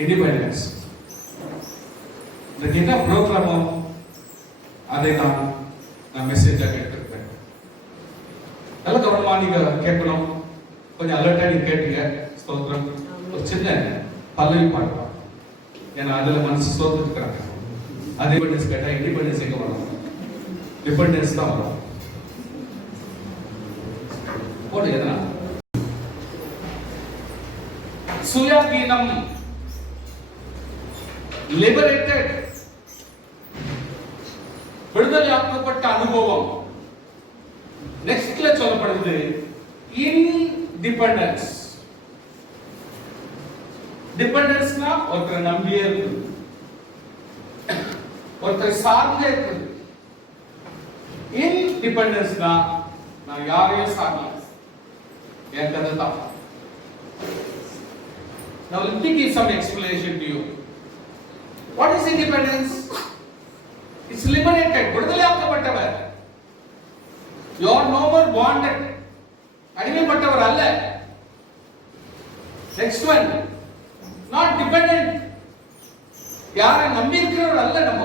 Independence இந்த என்ன ப்ரோக்ராமோ அதை நான் மெசேஜாக கேட்டிருக்கேன். நல்ல கவனமாக நீங்க கேட்கணும். கொஞ்சம் அலர்ட்டா நீங்க கேட்டீங்க. ஸ்தோத்திரம். ஒரு சின்ன பல்லவி பாடுவா, ஏன்னா அதுல மனசு சோர்ந்துருக்கிறாங்க. அது இண்டிபெண்டன்ஸ் கேட்டா இண்டிபெண்டன்ஸ் எங்க வரும்? டிபெண்டன்ஸ் தான் வரும். போடு எதனா சுயாதீனம், லிபரேட்டட், விடுதலையாக்கப்பட்ட அனுபவம். நெக்ஸ்ட்ல சொல்லப்படுது இன்டிபெண்டன்ஸ். டிபெண்டன்ஸ்னா ஒருத்தர் நம்பியே இருக்குது, ஒருத்தர் சார்ந்தே இருக்குது. இன்டிபெண்டன்ஸ்னா நான் யாரையும் சார்ந்தேன், என் கதை தான். Now let me give some explanation to you. What is independence? It's liberated. விடுதலையாக்கப்பட்டவர். You are no more bonded. அடிமைப்பட்டவர் அல்ல. Next one, not dependent. யாரை நம்பி இருக்கிறவர் அல்ல. நம்ம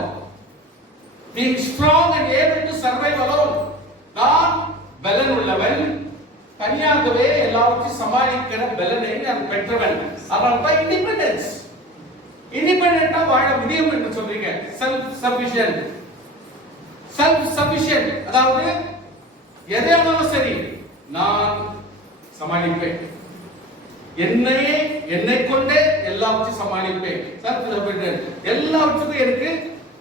being strong and able to survive alone. நான் பலன் உள்ளவன், தனியாகவே எல்லாவற்றையும் சமாளிக்கிற பலனை நான் பெற்றவன். அதனால தான் இண்டிபெண்டன்ஸ். இண்டிபெண்டன்ட்டா வாழ முடியும் என்று சொல்றீங்க. Self sufficient. செல்ஃப் சஃபிஷியன்ட் அதாவது எதையானாலும் சரி நான் சமாளிப்பேன், என்னை கொண்டே எல்லாவற்றையும் சமாளிப்பேன். Self sufficient. எல்லாவற்றுக்கும் எனக்கு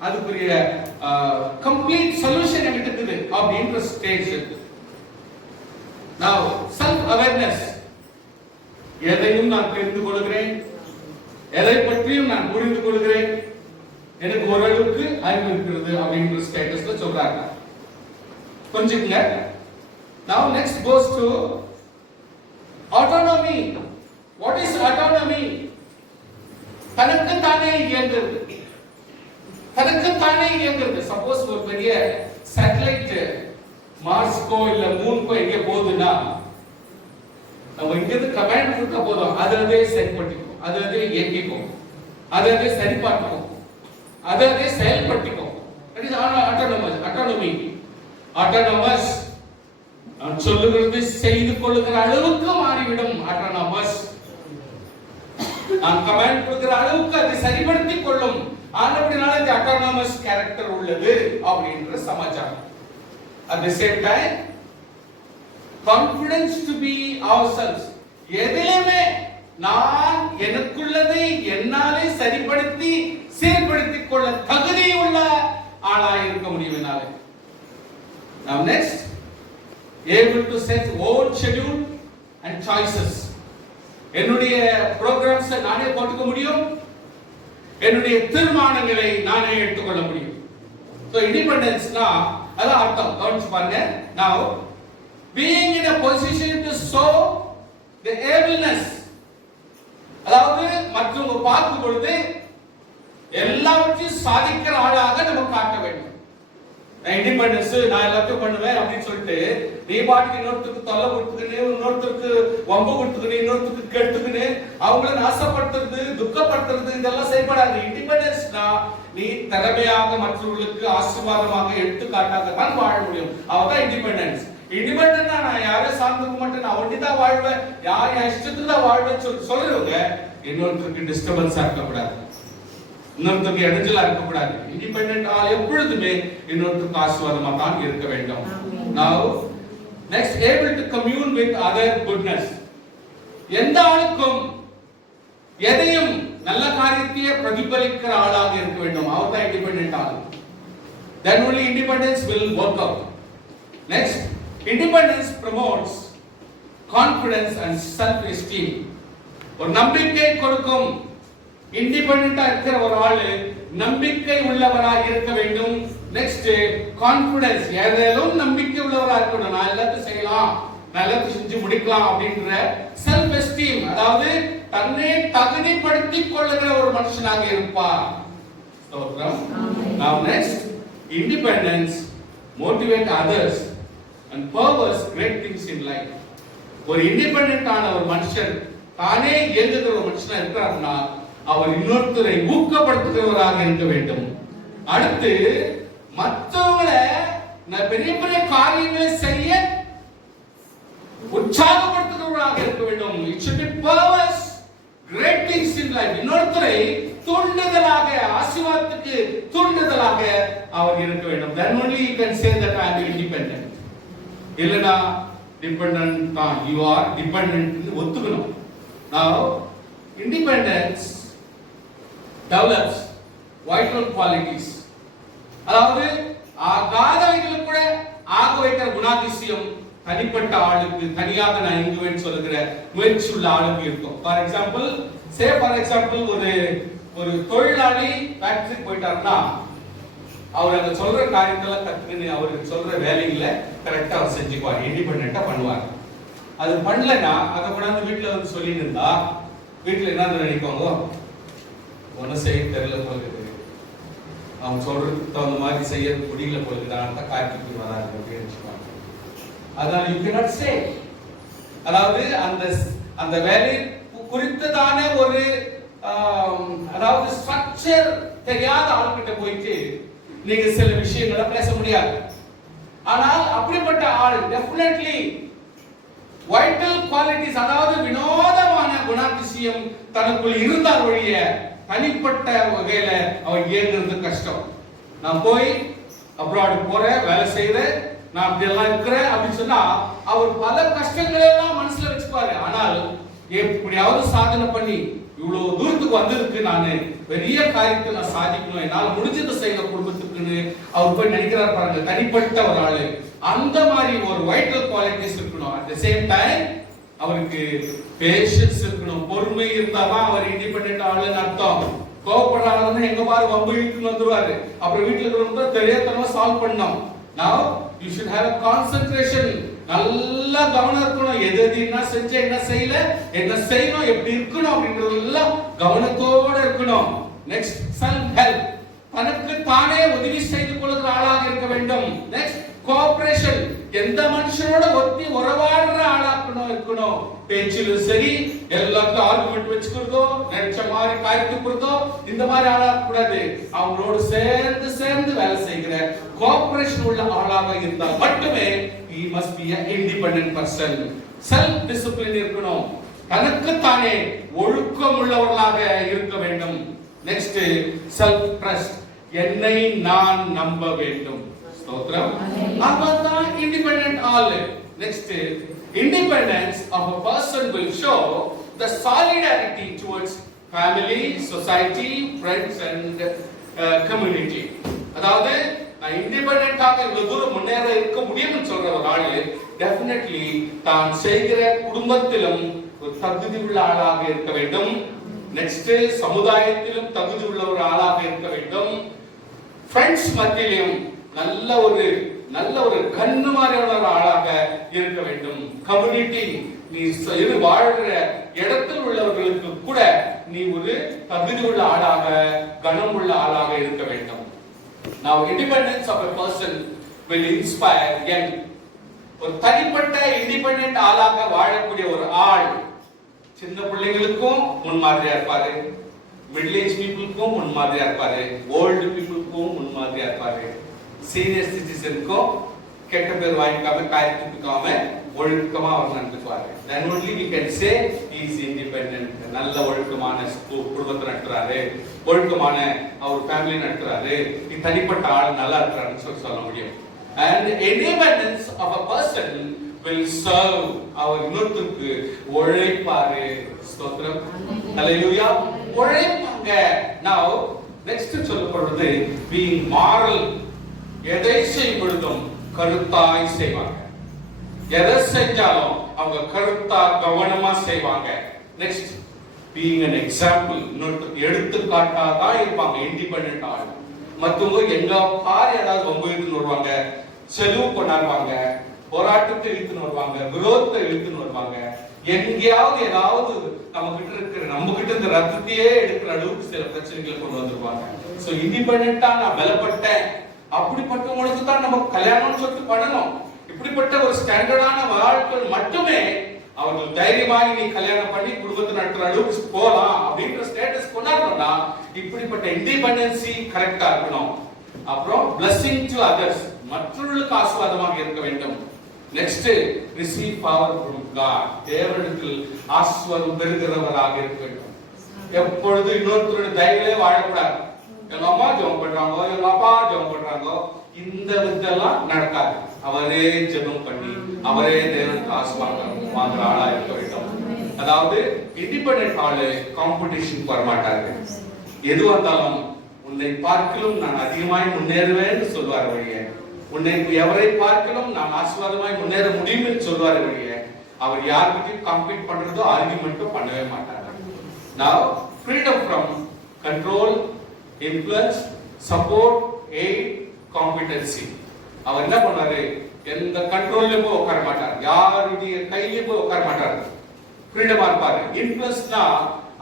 அதுக்குரிய கம்ப்ளீட் சொல்யூஷன் என்கிட்ட இருக்குது அப்படின்ற ஸ்டேஜ். Now self awareness, எதையும் நான் தெரிந்து கொள்கிறேன், எதை பற்றியும் நான் புரிந்து கொள்கிறேன், எனக்கு ஓரளவுக்கு அறிவு இருக்கிறது அப்படின்ற ஸ்டேட்டஸ்ல சொல்றாங்க. கொஞ்சம்ங்க. Now next goes to autonomy. What is autonomy? தனக்கு தானே இயங்குறது. தனக்கு தானே இயங்குறது. சப்போஸ் ஒரு பெரிய சேட்டலைட் மார்ஸ்கோ இல்ல மூன்கோ எங்க போகுதுன்னா நம்ம இங்கிருந்து கமாண்ட் கொடுத்தா போதும், அதே செயல்படுத்திக்கும், அதே இயக்கிக்கும், அதே சரி பார்த்துக்கும், அதே செயல்படுத்திக்கும். ஆட்டோனமஸ் நான் சொல்லுகிறது செய்து கொள்ளுகிற அளவுக்கு மாறிவிடும். ஆட்டோனமஸ் நான் கமாண்ட் கொடுக்கிற அளவுக்கு அதை சரிபடுத்திக் கொள்ளும். ஆனபடினால இந்த ஆட்டோனமஸ் கேரக்டர் உள்ளது அப்படின்ற சமாச்சாரம். At the same time, confidence to be ourselves. எதிலுமே நான் எனக்குள்ளதை என்னாலே சரிப்படுத்தி சீர்படுத்திக் கொள்ள தகுதி உள்ள ஆளாக இருக்க முடியும் என்னால. Now next, able to set own schedule and choices. என்னுடைய ப்ரோகிராம்ஸ் நானே போட்டுக்க முடியும், என்னுடைய தீர்மானங்களை நானே எடுத்துக்கொள்ள முடியும். So independence na அதான் அர்த்தம். கவனிச்சு பாருங்க. Now being in a position to show the ableness, அதாவது மற்றவங்க பார்க்கும் பொழுது எல்லாவற்றையும் சாதிக்கிற ஆளாக நம்ம காட்ட வேண்டும். இண்டிபெண்டன்ஸ் நான் எல்லாத்தையும் பண்ணுவேன் அப்படின்னு சொல்லிட்டு நீ பாட்டுக்கு இன்னொருத்தருக்கு தொல்லை கொடுத்துக்கின்னு, இன்னொருத்தருக்கு வம்பு கொடுத்துக்கின்னு, இன்னொருத்தருக்கு கெடுத்துக்கின்னு அவங்கள நாசப்படுத்துறது, துக்கப்படுத்துறது இதெல்லாம் செய்யப்படாது. இண்டிபெண்டன்ஸ்னா நீ திறமையாக மற்றவர்களுக்கு ஆசீர்வாதமாக எடுத்துக்காட்டாக தான் வாழ முடியும். அவதான் இண்டிபெண்டன்ஸ். இண்டிபெண்டன்ட் நான் யாரையும் சார்ந்துக்க மாட்டேன், நான் ஒண்டிதான் வாழ்வேன், யார் இஷ்டத்துக்கு தான் வாழ்வேன்னு சொல்றவங்க இன்னொருத்தருக்கு டிஸ்டர்பன்ஸா இருக்கக்கூடாது, இன்னொருத்தருக்கு இடைஞ்சலா இருக்கக்கூடாது. இண்டிபெண்டன்ட் ஆள் எப்பொழுதுமே இன்னொருத்தருக்கு ஆசீர்வாதமா தான் இருக்க வேண்டும். Now next, able to commune with other goodness. எந்த ஆளுக்கும் எதையும் நல்ல காரியத்தையே பிரதிபலிக்கிற ஆளாக இருக்க வேண்டும். அவர்தான் இண்டிபெண்டன்ட் ஆள். Then only independence will work out. Next, independence promotes confidence and self-esteem. ஒரு நம்பிக்கை கொடுக்கும். இண்டிபெண்டன்ட்டா இருக்கிற ஒரு ஆளு நம்பிக்கை உள்ளவராக இருக்க வேண்டும். Next, confidence. எதிலும் நம்பிக்கை உள்ளவராக இருக்கணும். நான் எல்லாத்தையும் செய்யலாம், நான் எல்லாத்தையும் செஞ்சு முடிக்கலாம் அப்படின்ற செல்ஃப் எஸ்டீம், அதாவது தன்னை தகுதிப்படுத்திக் கொள்ளுகிற ஒரு மனுஷனாக இருப்பார். ஸ்தோத்திரம். Now next, independence motivate others and purpose great things in life. ஒரு இண்டிபெண்டன்டான ஒரு மனுஷன் தானே இயங்குகிற ஒரு மனுஷனா இருக்கிறார்னா அவர் இன்னொருத்தரை ஊக்கப்படுத்துகிறவராக இருக்க வேண்டும். அடுத்து மற்றவங்களை பெரிய பெரிய காரியங்களை செய்ய உற்சாகப்படுத்துகிறவராக இருக்க வேண்டும். It should be purpose great things in life. இன்னொருத்தரை தூண்டுதலாக ஆசீர்வாதத்துக்கு தூண்டுதலாக அவர் இருக்க வேண்டும். Then only you can say that I am independent. இல்லனா dependent தான். You are dependent ஒத்துக்கணும். Now independence develops vital qualities. அதாவது ஆகாதவைகளுக்கு கூட ஆக வைக்கிற குணாதிசயம் தனிப்பட்ட ஆளுக்கு தனியாக நான் இங்குவேன் சொல்லுகிற முயற்சி உள்ள ஆளுக்கு இருக்கும். ஃபார் எக்ஸாம்பிள் ஒரு தொழிலாளி ஃபேக்டரிக்கு போயிட்டாருன்னா அவர் அங்க சொல்ற காரியத்தெல்லாம் கத்துக்கின்னு அவருக்கு சொல்ற வேலைகளை கரெக்டா அவர் செஞ்சுக்குவார், இண்டிபெண்டா பண்ணுவார். அது பண்ணலன்னா அதை கொண்டாந்து வீட்டுல வந்து சொல்லிட்டு இருந்தா வீட்டுல என்ன நினைப்பாங்க, ஒன்னும் செய்ய தெரியல போகுது, அவன் சொல்றதுக்கு தகுந்த மாதிரி செய்ய முடியல போகுதுதான் காய்ச்சிட்டு வராது அப்படின்னு சொல்லுவாங்க. அதனால you cannot say. அதாவது அந்த வேலை குறித்ததான ஒரு அதாவது ஸ்ட்ரக்சர் தெரியாத ஆள்கிட்ட போயிட்டு நீங்க சில விஷயங்களை பேச முடியாது. ஆனால் அப்படிப்பட்ட ஆள் டெஃபினெட்லி வைட்டல் குவாலிட்டிஸ் அதாவது வினோதமான குணாதிசயம் தனக்குள் இருந்தால் ஒழிய தனிப்பட்ட வகையில அவர் இயங்குறது கஷ்டம். நான் போய் அப்ராட் போறேன், வேலை செய்யறேன், நான் அப்படி எல்லாம் இருக்கிறேன் அப்படின்னு சொன்னா அவர் பல கஷ்டங்களை எல்லாம் மனசுல வச்சுப்பாரு. ஆனால் எப்படியாவது சாதனை பண்ணி இவ்வளவு தூரத்துக்கு வந்திருக்கு, நான் பெரிய காரியத்தை நான் சாதிக்கணும், என்னால் முடிஞ்சதை செய்யணும் குடும்பத்துக்குன்னு அவர் போய் நினைக்கிறார் பாருங்க. தனிப்பட்ட ஒரு ஆளு அந்த மாதிரி ஒரு வைட்டல் குவாலிட்டிஸ் இருக்கணும். அட் தி சேம் டைம் அவருக்கு பேஷன்ஸ் இருக்கணும், பொறுமை இருந்தாதான் அவர் இண்டிபெண்டன்ட் ஆளுன்னு அர்த்தம். கோவப்படுறாருன்னு எங்க பாரு வம்பு இழுத்துன்னு வந்துருவாரு, அப்புறம் வீட்டுல இருக்கிறவங்க தெரியாதனமா சால்வ் பண்ணணும். Now you should have a concentration. நல்லா கவனம் இருக்கணும், எது என்ன செஞ்ச என்ன செய்யல என்ன செய்யணும் எப்படி இருக்கணும் அப்படின்றதெல்லாம் கவனத்தோட இருக்கணும். நெக்ஸ்ட் செல்ஃப் ஹெல்ப், தனக்கு தானே உதவி செய்து கொள்கிற ஆளாக இருக்க வேண்டும். நெக்ஸ்ட் கோஆபரேஷன், எந்த மனுஷனோட ஒத்தி உறவாடுற ஆளாக்கணும் இருக்கணும். பேச்சிலும் சரி எல்லாத்தையும் ஆர்குமெண்ட் வச்சுக்கிறதோ நினைச்ச மாதிரி காய்த்துக்கிறதோ இந்த மாதிரி ஆளாக கூடாது. அவங்களோடு சேர்ந்து வேலை செய்கிற கோஆபரேஷன் உள்ள ஆளாக இருந்தால் மட்டுமே he must be an independent person. Self discipline இருக்கணும், தனக்கு தானே ஒழுக்கம் உள்ளவர்களாக இருக்க வேண்டும். நெக்ஸ்ட் செல்ஃப் ட்ரஸ்ட், என்னை நான் நம்ப வேண்டும். ஸ்தோத்திரம். அப்பதான் இண்டிபெண்டன்ட் ஆள். Next independence of a person will show the solidarity towards family, society, friends and community. அதாவது நான் இண்டிபெண்டன்ட்டாக இவ்வளவு தூரம் முன்னேற இருக்க முடியும்னு சொல்ற ஒரு ஆளு டெஃபினெட்லி தான் செய்கிற குடும்பத்திலும் ஒரு தகுதி உள்ள ஆளாக இருக்க வேண்டும். நெக்ஸ்ட் சமுதாயத்திலும் தகுதி உள்ள ஒரு ஆளாக இருக்க வேண்டும். ஃப்ரெண்ட்ஸ் மத்தியிலும் நல்ல ஒரு கண்ணு மாதிரியான ஒரு ஆளாக இருக்க வேண்டும். கம்யூனிட்டி, நீ வாழ்ற இடத்தில் உள்ளவர்களுக்கு கூட நீ ஒரு தகுதி உள்ள ஆளாக கனம் உள்ள ஆளாக இருக்க வேண்டும். Now independence of a person will inspire young. ஒரு தனிப்பட்ட இண்டிபெண்டன்ட் ஆளாக வாழக்கூடிய ஒரு ஆள் சின்ன பிள்ளைகளுக்கும் முன்மாதிரியா இருப்பாரு, மிடில் ஏஜ் பீப்புளுக்கும் முன்மாதிரியா இருப்பாரு, ஓல்டு பீப்புளுக்கும் முன்மாதிரியா இருப்பாரு, சீனியர் சிட்டிசனுக்கும் கெட்ட பேர் வாங்கிக்காம காய்த்துக்காம ஒழுக்கமா அவர் நடந்துக்குவாரு. Then only we can say he is independent. நல்ல ஒழுக்கமான குடும்பத்தை நடத்துறாரு, ஒழுக்கமான அவர் ஃபேமிலி நடத்துறாரு, தனிப்பட்ட ஆள் நல்லா இருக்கிறாருன்னு சொல்ல முடியும். And independence of a person will serve, அவர் இன்னொருத்தருக்கு உழைப்பாரு. ஸ்தோத்திரம். ஹalleluya. உழைப்பாங்க. Now next சொல்லப்படுறது being moral. எதை செய்யும் பொழுதும் கருத்தாய் செய்வாங்க, எதை செஞ்சாலும் அவங்க கருத்தா கவனமா செய்வாங்க. நெக்ஸ்ட் being an example, எடுத்துக்காட்டாதான் இருப்பாங்க இண்டிபெண்டன்ட் ஆள். மத்தவங்க எங்க பாரு ஏதாவது ரொம்ப இழுத்துன்னு வருவாங்க, செலவு கொண்டாடுவாங்க, போராட்டத்தை இழுத்துன்னு வருவாங்க, விரோதத்தை இழுத்துன்னு வருவாங்க, எங்கேயாவது ஏதாவது நம்ம கிட்ட இந்த ரத்தத்தையே எடுக்கிற அளவுக்கு சில பிரச்சனைகளை கொண்டு வந்துருவாங்க. சோ இண்டிபெண்டன்ட்டா நான் பலப்பட்டேன், அப்படிப்பட்டவங்களுக்கு தான் நம்ம கல்யாணம் சொல்லிட்டு பண்ணணும். இப்படிப்பட்ட ஒரு ஸ்டாண்டர்டான வாழ்க்கை மட்டுமே அவர்கள் தைரியமாக நீ கல்யாணம் பண்ணி குடும்பத்தை நடத்துற அளவுக்கு போலாம் அப்படின்ற ஸ்டேட்டஸ் கொண்டாடணும்னா இப்படிப்பட்ட இண்டிபெண்டன்சி கரெக்டா இருக்கணும். அப்புறம் blessing to others, மற்றவர்களுக்கு ஆசீர்வாதமாக இருக்க வேண்டும். Next receive power from God, தேவனிடத்தில் ஆசீர்வாதம் பெறுகிறவராக இருக்க வேண்டும். எப்பொழுது இன்னொருத்தருடைய தயவிலே வாழக்கூடாது. எங்க அம்மா ஜெபம் பண்றாங்க, எங்க அப்பா ஜெபம் பண்றாங்க, இந்த விதெல்லாம் நடக்காது. அவரே ஜெபம் பண்ணி அவரே தேவனுக்கு ஆசீர்வாதம் வாங்குற ஆளா இருக்க வேண்டும். அதாவது இண்டிபெண்டன்ட் ஆளு காம்படிஷன் வரமாட்டாரு. எது வந்தாலும் உன்னை பார்க்கலும் நான் அதிகமாய் முன்னேறுவேன் சொல்வார் வழியே, உன்னை எவரை பார்க்கலும் நான் ஆசீர்வாதமாய் முன்னேற முடியும் சொல்வார் வழியே, அவர் யார்கிட்டயும் காம்பீட் பண்றதோ ஆர்கியூமெண்ட்டோ பண்ணவே மாட்டார். Now freedom from control, influence, support, aid, competency. அவர் என்ன பண்ணாரு, எந்த கண்ட்ரோல்ல போய் உட்கார மாட்டார், யாருடைய கையில போய் உட்கார மாட்டார், ஃப்ரீடமா இருப்பாரு. இன்ஃப்ளூயன்ஸ்னா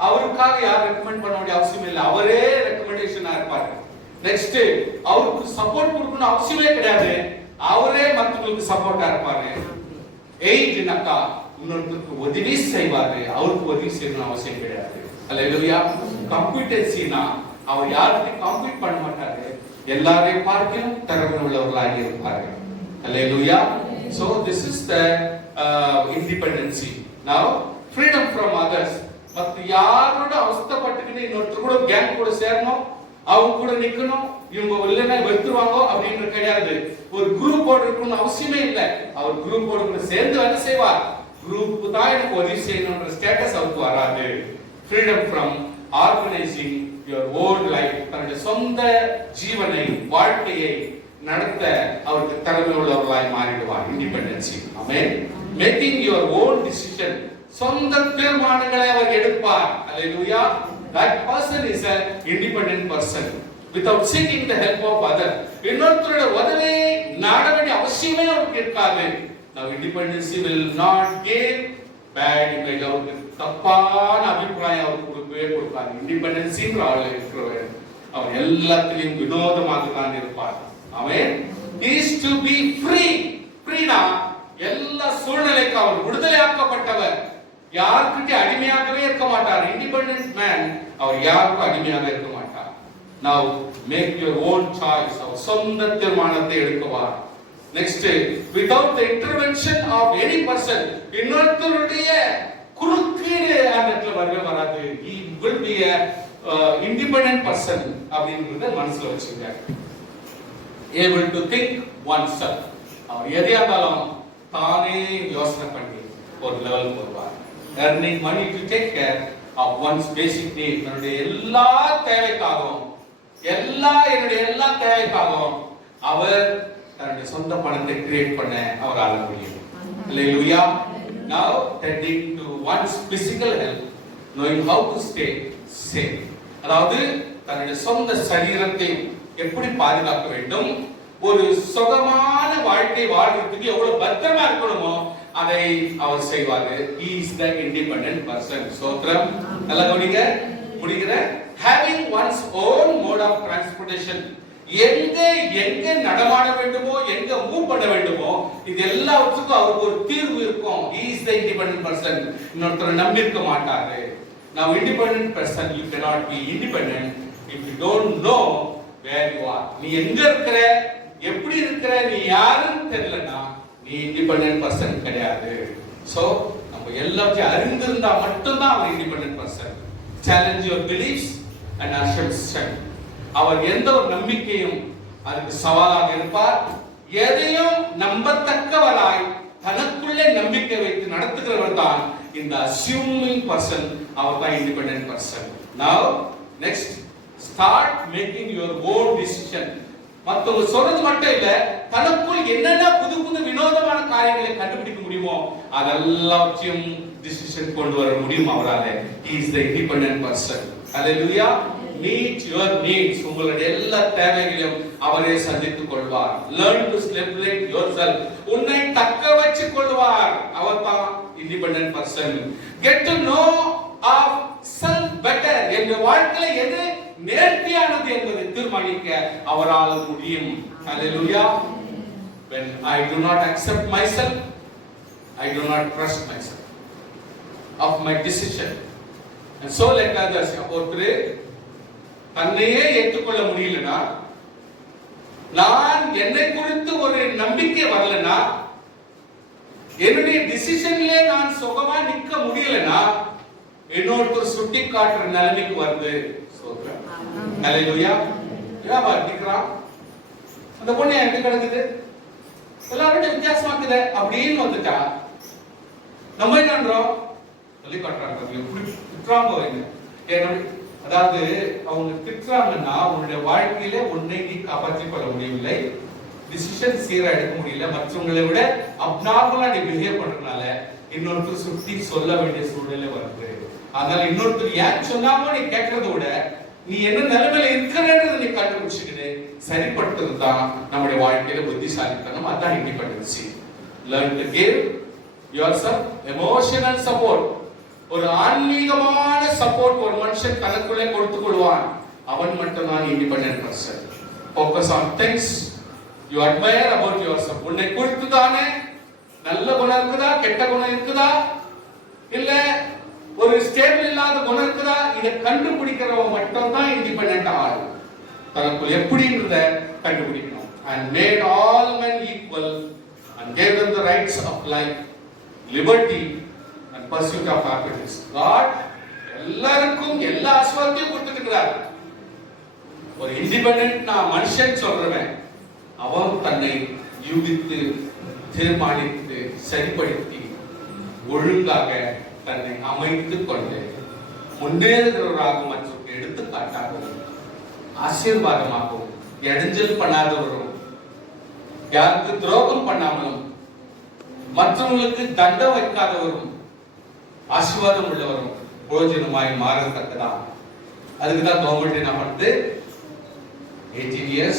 அவருக்காக யார் ரெக்கமெண்ட் பண்ண வேண்டிய அவசியம் இல்லை, அவரே ரெக்கமெண்டேஷனா இருப்பாரு. நெக்ஸ்ட் அவருக்கு சப்போர்ட் கொடுக்கணும் அவசியமே கிடையாது, அவரே மற்றவங்களுக்கு சப்போர்ட்டா இருப்பாரு. எய்ட்னாக்கா இன்னொருத்தருக்கு உதவி செய்வாரு, அவருக்கு உதவி செய்யணும் அவசியம் கிடையாது. அல்லேலூயா. காம்பீட்டன்சினா அவர் யார்கிட்டயும் காம்பீட் பண்ண மாட்டாரு, எல்லாரையும் பார்க்கணும் திறமை உள்ளவர்களாக இருப்பாரு. அல்லேலூயா. So this is the independency. Now freedom from others, மத்த யாரோட அவஸ்தைப்பட்டுக்கிட்டு இன்னொருத்தர் கூட கேங் கூட சேரணும், அவங்க கூட நிக்கணும், இவங்க இல்லைன்னா வெறுத்துருவாங்க அப்படின்னு கிடையாது. ஒரு குரூப்போட இருக்கணும்னு அவசியமே இல்லை. அவர் குரூப்போட கூட சேர்ந்து வேலை செய்வார். குரூப் தான் எனக்கு உதவி செய்யணும்ன்ற ஸ்டேட்டஸ் அவருக்கு வராது. freedom from organizing your own life, தன்னுடைய சொந்த ஜீவனை வாழ்க்கையை நடத்த அவருக்கு திறமை உள்ளவர்களாய் மாறிடுவார். இண்டிபெண்டன்சி. ஆமென். மேக்கிங் யுவர் ஓன் டிசிஷன், சொந்த தீர்மானங்களை அவர் எடுப்பார். அல்லேலூயா. that person is a independent person without seeking the help of other. இன்னொருத்தருடைய உதவி நாட வேண்டிய அவசியமே அவருக்கு இருக்காது. now independency will not give bad image, அவருக்கு தப்பான அபிப்பிராயம் அவருக்கு கொடுக்கவே கொடுக்காது. இண்டிபெண்டன்சின்ற ஆள் இருக்கிறவர் அவர் எல்லாத்திலையும் வினோதமாக தான் இருப்பார். ஆமென். is to be free. ஃப்ரீனா எல்லா சூழ்நிலைக்கு அவர் விடுதலையாக்கப்பட்டவர், யாருக்கிட்ட அடிமையாகவே இருக்க மாட்டார். இண்டிபெண்டன்ட் மேன் அவர் யாருக்கும் அடிமையாக இருக்க மாட்டார். now make your own choice, அவர் சொந்த தீர்மானத்தை எடுக்குவார். Next without the intervention of any person, இன்னொருத்தருடைய குறுக்கீடு அந்த வரவே வராது. he will be a independent person அப்படிங்கறத மனசுல வச்சுங்க. able to think oneself, அவர் எதையாலும் தானே யோசனை பண்ணி ஒரு லெவல் போவார். earning money to take care of one's basic need, தன்னுடைய எல்லா தேவைக்காகவும் என்னுடைய எல்லா தேவைக்காகவும் அவர் தன்னுடைய சொந்த பணத்தை கிரியேட் பண்ண அவரால் முடியும். அல்லேலூயா. now tending to one's physical health, knowing how to stay safe, அதாவது தன்னுடைய சொந்த சரீரத்தை எப்படி பாதுகாக்க வேண்டும், ஒரு சுகமான வாழ்க்கை வாழ்றதுக்கு எவ்வளவு பத்திரமா இருக்கணுமோ அதை அவர் செய்வாரு. he is the independent person. சோத்ரம். நல்லா கவனிங்க. முடிக்கிற having one's own mode of transportation, எங்க நடமாட வேண்டுமோ, எங்க மூவ் பண்ண வேண்டுமோ, இது எல்லாத்துக்கும் அவருக்கு ஒரு தீர்வு இருக்கும். he is the independent person. இன்னொருத்தர் நம்பி இருக்க மாட்டாரு. now independent person, you cannot be independent if you don't know where you are. நீ எங்க இருக்கிற, எப்படி இருக்கிற, நீ யாருன்னு தெரியலனா நீ இண்டிபெண்டன்ட் பர்சன் கிடையாது. சோ நம்ம எல்லாத்தையும் அறிந்திருந்தா மட்டும்தான் அவர் independent person. Challenge your beliefs and assumption, அவர் எந்த ஒரு நம்பிக்கையும் அதுக்கு சவாலாக இருப்பார். எதையும் நம்பத்தக்கவராய் தனக்குள்ளே நம்பிக்கை வைத்து நடத்துகிறவர் தான் இந்த அஸ்யூமிங் பர்சன், அவர் தான் independent person. now next start making your own decision. மத்தவங்க சொல்றது மட்டும் இல்ல, தனக்குள் என்னென்ன புது புது வினோதமான காரியங்களை கண்டுபிடிக்க முடியுமோ அதெல்லாத்தையும் டிசிஷன் கொண்டு வர முடியும் அவரால. he is the independent person. hallelujah. meet your needs, உங்களுடைய எல்லா தேவைகளையும் அவரே சந்தித்துக் கொள்வார். learn to celebrate yourself, உன்னை தக்க வச்சுக் கொள்வார். அவர்தான் independent person. get to know of self better, என்ற வாழ்க்கையில எது நேர்த்தியானது என்பதை தீர்மானிக்க அவரால் முடியும். hallelujah. when I do not accept myself, I do not trust myself. of my decision. And so let others. ஒருத்தர் தன்னையே ஏற்றுக்கொள்ள முடியலனா, நான் என்னை குறித்து ஒரு நம்பிக்கை வரலனா, என்னுடைய டிசிஷன்லயே நான் சுகமா நிக்க முடியலனா, இன்னொருத்தர் சுட்டி காட்டுற நிலைமைக்கு வருது. சோத்ரா ஹalleluya. ஏன் வர்ணிக்கிறான்? அந்த பொண்ணு எப்படி கிடக்குது, எல்லாரோட வித்தியாசமா இருக்குது அப்படின்னு வந்துட்டா நம்ம என்ன பண்றோம்? சொல்லி காட்டுறாங்க எப்படி திட்டுறாங்க. அதாவது அவங்க திட்டுறாங்கன்னா உன்னுடைய வாழ்க்கையில உன்னை நீ காப்பாற்றிக் கொள்ள முடியவில்லை, டிசிஷன் சீரா எடுக்க முடியல, மற்றவங்களை விட அப்நார்மலா நீ பிஹேவ் பண்றதுனால இன்னொருத்தர் சுத்தி சொல்ல வேண்டிய சூழ்நிலை வருது. அதனால இன்னொருத்தர் ஏன் சொன்னாமோ நீ கேட்கறத விட நீ என்ன நிலைமையில இருக்கிறன்றதை நீ கண்டுபிடிச்சுக்கிட்டு சரிப்படுத்துறது தான் நம்முடைய வாழ்க்கையில புத்திசாலித்தனம். அதான் independency. Learn to give yourself emotional support. ஒரு ஆன்மீகமான சப்போர்ட் ஒரு மனுஷன் தனக்குள்ளே கொடுத்துக் கொள்வான், அவன் மட்டும் தான் independent person. Focus on things you admire about yourself. உன்னை குறித்து தானே நல்ல குணம் இருக்குதா, கெட்ட குணம் இருக்குதா, இல்ல ஒரு ஸ்டேபிள் இல்லாத குணம் இருக்குதா, இதை கண்டுபிடிக்கிறவன் மட்டும் தான் இண்டிபெண்டன்ட் ஆள். தனக்குள் எப்படின்றத கண்டுபிடிக்கணும். And made all men equal and gave them the rights of life, liberty and pursuit of happiness. God எல்லாருக்கும் எல்லா ஆசீர்வாதத்தையும் கொடுத்துக்கிறார். ஒரு இண்டிபெண்டன்ட் நான் மனுஷன் சொல்றவன் அவன் தன்னை யூகித்து தீர்மானித்து சரிப்படுத்தி ஒழுங்காக தன்னை அமைத்துக் கொண்டு முன்னேறுகிறவராக மற்றும் எடுத்துக்காட்டாகவும் ஆசீர்வாதமாகவும் இடைஞ்சல் பண்ணாதவரும் யாருக்கு துரோகம் பண்ணாமலும் மற்றவங்களுக்கு தண்டம் வைக்காதவரும் ஆசீர்வாதம் உள்ளவரும் பிரயோஜனமாய் மாறத்தக்கதா. அதுக்குதான் கவர்மெண்ட் என்ன பண்ணுது, 18 years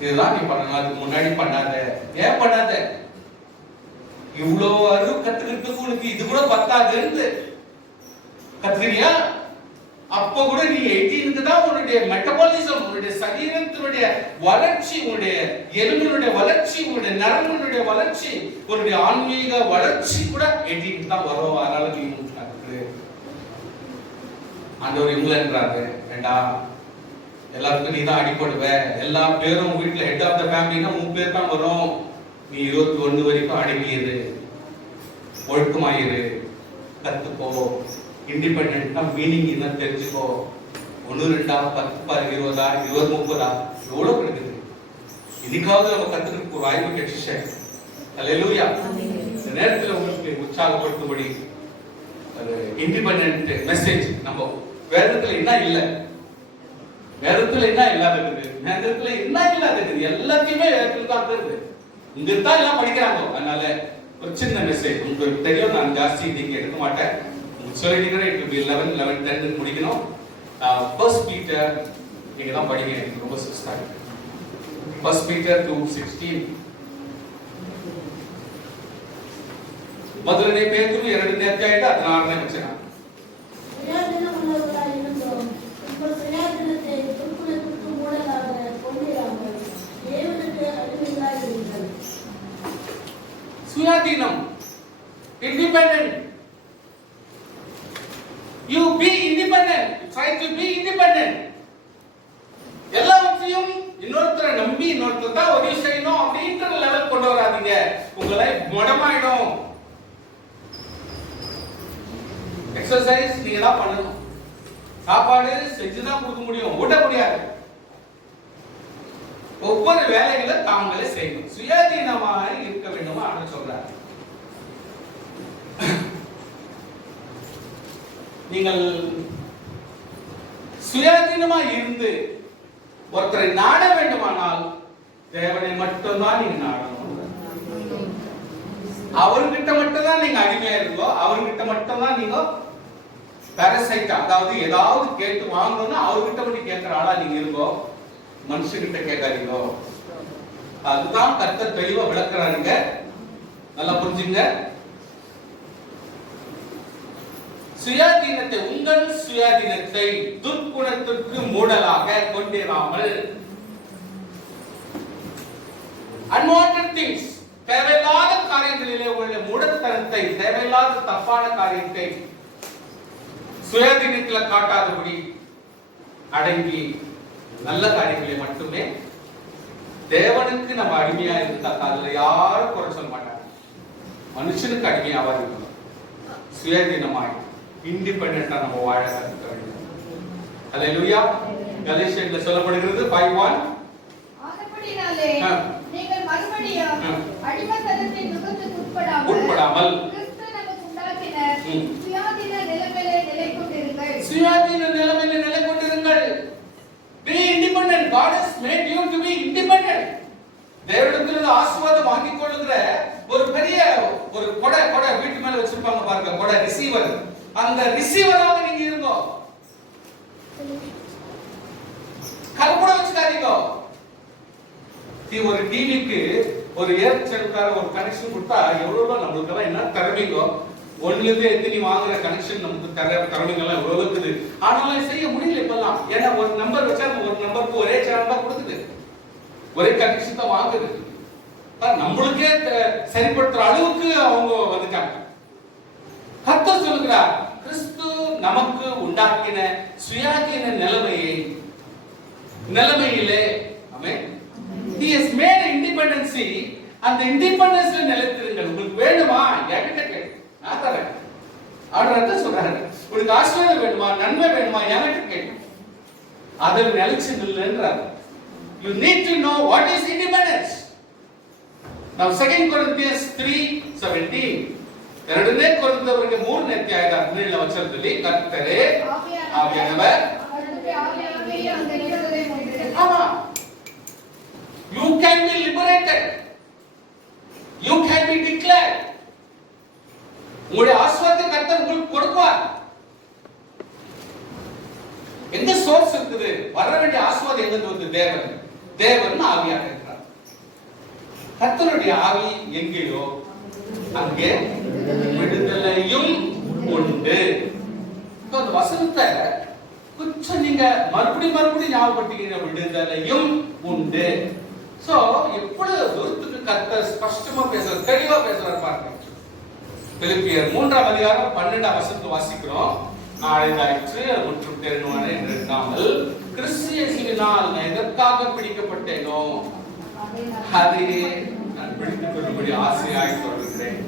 இதுதான் நீ பண்ணணும், அதுக்கு முன்னாடி பண்ணாத. ஏன் பண்ணாத? இவ்வளவு அறிவு கத்துக்கிறதுக்கு உனக்கு இது கூட பத்தாதுன்னு கத்துக்கிறியா? அப்ப கூட நீ 18க்கு தான் உன்னுடைய மெட்டபாலிசம், உன்னுடைய சரீரத்தினுடைய வளர்ச்சி, உன்னுடைய எலும்பினுடைய வளர்ச்சி, உன்னுடைய நரம்பினுடைய வளர்ச்சி, உன்னுடைய ஆன்மீக வளர்ச்சி கூட 18க்கு தான் வரும். அதனால நீ கத்துக்கு. ஆண்டவர் இங்கிலான்றாரு, வேண்டாம் எல்லாத்துக்கும் நீ தான் அடிப்படுவ, எல்லா பேரும் வீட்டுல ஹெட் ஆஃப் த ஃபேமிலினா உன் பேர் தான் வரும். நீ 21 வரைக்கும் அடங்கியிரு, ஒழுக்கமாயிரு, கத்துக்கோ. இண்டிபெண்டன்ட்னா மீனிங் என்ன தெரிஞ்சுக்கோ. 1 2 10 20 20 30 எவ்வளவு கிடைக்குது. இன்னைக்காவது நம்ம கத்துக்கிறதுக்கு ஒரு வாய்ப்பு கிடைச்சிச்சு. அல்லேலூயா. இந்த நேரத்தில் உங்களுக்கு உற்சாகப்படுத்தும்படி ஒரு இண்டிபெண்டன்ட் மெசேஜ் நம்ம வேதத்துல என்ன இல்லை, வேதத்துல என்ன இல்லாத இருக்குது, வேதத்துல என்ன இல்லாத இருக்குது, எல்லாத்தையுமே வேதத்துல தான் இருக்குது. இங்க தான் எல்லாம் படிக்கிறாங்க. அதனால ஒரு சின்ன மெசேஜ் உங்களுக்கு தெரியும், நான் ஜாஸ்தி இன்னைக்கு எடுக்க மாட்டேன். சொல்லிட்டீங்கன்னா it will be 11 10 முடிக்கணும். First Peter நீங்க தான் படிங்க, எனக்கு ரொம்ப சுஸ்தா இருக்கு. First Peter 2:16 ಮೊದಲನೇ ಪೇತರು 2ನೇ ಅಧ್ಯಾಯದ 16ನೇ ವಚನ. சுயாதீனம், independent. You be independent. Try to be independent. எல்லாவற்றையும் இன்னொருத்தரை நம்பி இன்னொருத்தர் தான் உதவி செய்யணும் அப்படின்ற லெவல் கொண்டு வராதீங்க. உங்க லைஃப் மடமாயிடும். எக்ஸர்சைஸ் நீங்க தான் பண்ணணும். சாப்பாடு செஞ்சு தான் கொடுக்க முடியும், ஊட்ட முடியாது. ஒவ்வொரு வேலைகளை தாங்களே செய்யணும். சுயாதீனமாக இருக்க வேண்டுமா அப்படின்னு சொல்றாரு. நீங்கள் சுயாதீனமா இருந்து ஒருத்தரை நாட வேண்டுமானால் தேவனை மட்டும்தான் நீங்க நாடணும். அவர்கிட்ட மட்டும் தான் நீங்க அடிமையா இருக்கோ, அவர்கிட்ட மட்டும் தான் நீங்க பாரசைட், அதாவது ஏதாவது கேட்டு வாங்கணும்னா அவர்கிட்ட மட்டும் கேட்கிற ஆளா நீங்க இருக்கோ, மனுஷங்கிட்ட கேட்காதீங்க. அதுதான் கர்த்தர் தெளிவா விளக்குறாங்க. நல்லா புரிஞ்சுங்க. சுயாதீனத்தை, உங்கள் சுயாதீனத்தை துர்க்குணத்திற்கு மூடலாக கொண்டிராமல் unwanted things, தேவையில்லாத காரியங்களிலே உள்ள மூடத்தனத்தை, தேவையில்லாத தப்பான காரியத்தை சுயாதீனத்தில் காட்டாதபடி அடங்கி நல்ல காரியங்களை மட்டுமே தேவனுக்கு நம்ம அடிமையா இருந்தா அதுல யாரும் குறை சொல்ல மாட்டாங்க. மனுஷனுக்கு அடிமையாவா இருக்கணும், சுயாதீனமாய் இண்டிபெண்டன்டா நம்ம வாழ கற்றுக்க வேண்டும். அல்லேலூயா. கலேசியர்ல சொல்லப்படுகிறது 5:1 ஆனபடியாலே நீங்கள் மறுபடியும் அடிமைத்தனத்தின் நுகத்துக்கு உட்படாமல் கிறிஸ்து நமக்கு உண்டாக்கின சுயாதீன நிலைமையிலே நிலை கொண்டிருங்கள். சுயாதீன நிலைமையிலே நிலை கொண்டிருங்கள். Be independent. God has made you to be independent. தேவனிடத்திலிருந்து ஆசீர்வாதம் வாங்கிக் கொள்ளுகிற ஒரு பெரிய ஒரு கொடை வீட்டு மேல வச்சிருப்பாங்க பாருங்க, கொடை ரிசீவர். அந்த ரிசீவராக நீங்க இருங்க. கல்பனை வச்சுக்காதீங்க. ஒரு டிவிக்கு ஒரு ஏர்டெல்கார ஒரு கனெக்ஷன் கொடுத்தா எவ்வளவு நம்மளுக்கு என்ன தரவீங்க, ஒண்ணுல எத்தனை வாங்குற கனெக்ஷன் நமக்கு தரவீங்கலாம் எவ்வளவு இருக்குது. ஆனாலும் செய்ய முடியல இப்பெல்லாம். ஏன்னா ஒரு நம்பர் வச்சா ஒரு நம்பருக்கு ஒரே சேனல் தான் கொடுக்குது, ஒரே கனெக்ஷன் தான் வாங்குது. நம்மளுக்கே சரிப்படுத்துற அளவுக்கு அவங்க வந்துட்டாங்க. கர்த்தர் சொல்லுகிறார், கிறிஸ்து நமக்கு உண்டாக்கின சுயாதீன நிலைமையிலே ஆமென், he has made independency. அந்த இண்டிபெண்டன்ஸ்ல நிலைத்திருங்கள். உங்களுக்கு வேணுமா என்கிட்ட கேளு, நான் தரேன். ஆண்டவர் என்ன சொல்றாரு, உங்களுக்கு ஆசீர்வாதம் வேணுமா, நன்மை வேணுமா, என்கிட்ட கேளு. அதில் நிலைச்சு நில்லுன்றார். You need to know what is independence. Now 2 Corinthians 3:17 ಎರಡನೇ ಕೊರಿಂಥದವರಿಗೆ 3ನೇ ಅಧ್ಯಾಯದ 17ನೇ ವಚನದಲ್ಲಿ ಕರ್ತರೇ ಆವಿಯಾನவர் ஆமா, you can be liberated, you can be declared. உங்களுடைய ஆசீர்வாதத்தை கர்த்தர் உங்களுக்கு கொடுப்பார். எங்க சோர்ஸ் இருக்குது, வர வேண்டிய ஆசீர்வாதம் எங்க வந்து தேவன் ஆவியாக இருக்கிறார். கர்த்தருடைய ஆவி எங்கேயோ அங்கே விடுதலையும் உண்டு. அந்த வசனத்தை கொஞ்சம் நீங்க மறுபடியும் ஞாபகப்படுத்திக்கிற, விடுதலையும் உண்டு. சோ எப்பொழுது தூரத்துக்கு கர்த்தர் ஸ்பஷ்டமா பேசுற, தெளிவா பேசுறாரு பாருங்க. பிலிப்பியர் 3ஆம் அதிகாரம் 12ஆம் வசனத்தை வாசிக்கிறோம். நாளைதாயிற்று மற்றும் தெரிந்துவானே என்று இருக்காமல் கிறிஸ்து இயேசுவினால் நான் எதற்காக பிடிக்கப்பட்டேனோ அதையே நான் பிடித்துக் கொள்ளும்படி ஆசையாய் தொடர்கிறேன்.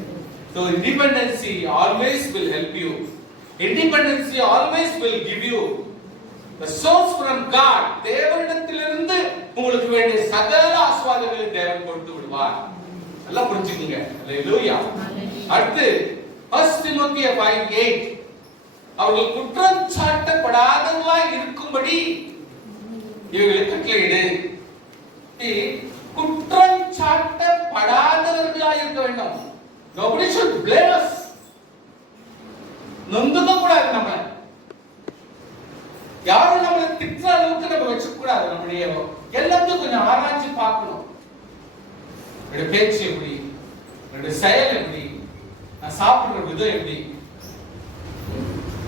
So independency always will help you. Independency always will give you the source from God. தேவனிடத்திலிருந்து உங்களுக்கு வேண்டிய சகல ஆசீர்வாதங்களை தேவன் கொடுத்து விடுவார். எல்லாம் புரிஞ்சுக்கங்க. ஹalleluya. அடுத்து 1 Timothy 5:8 அவர்கள் குற்றம் சாட்டப்படாதவர்களாய் இருக்கும்படி இவர்களுக்கு கட்டளையிடு. குற்றம் சாட்டப்படாதவர்களாய் இருக்க வேண்டும். Nobody should blame us. நொந்துக்க கூடாது. நம்ம யாரும் நம்மளை திட்டுற அளவுக்கு நம்ம வச்சுக்க கூடாது. நம்முடைய எல்லாத்தையும் கொஞ்சம் ஆராய்ச்சி பார்க்கணும். என்னுடைய பேச்சு எப்படி, என்னுடைய செயல் எப்படி, நான் சாப்பிடுற விதம் எப்படி.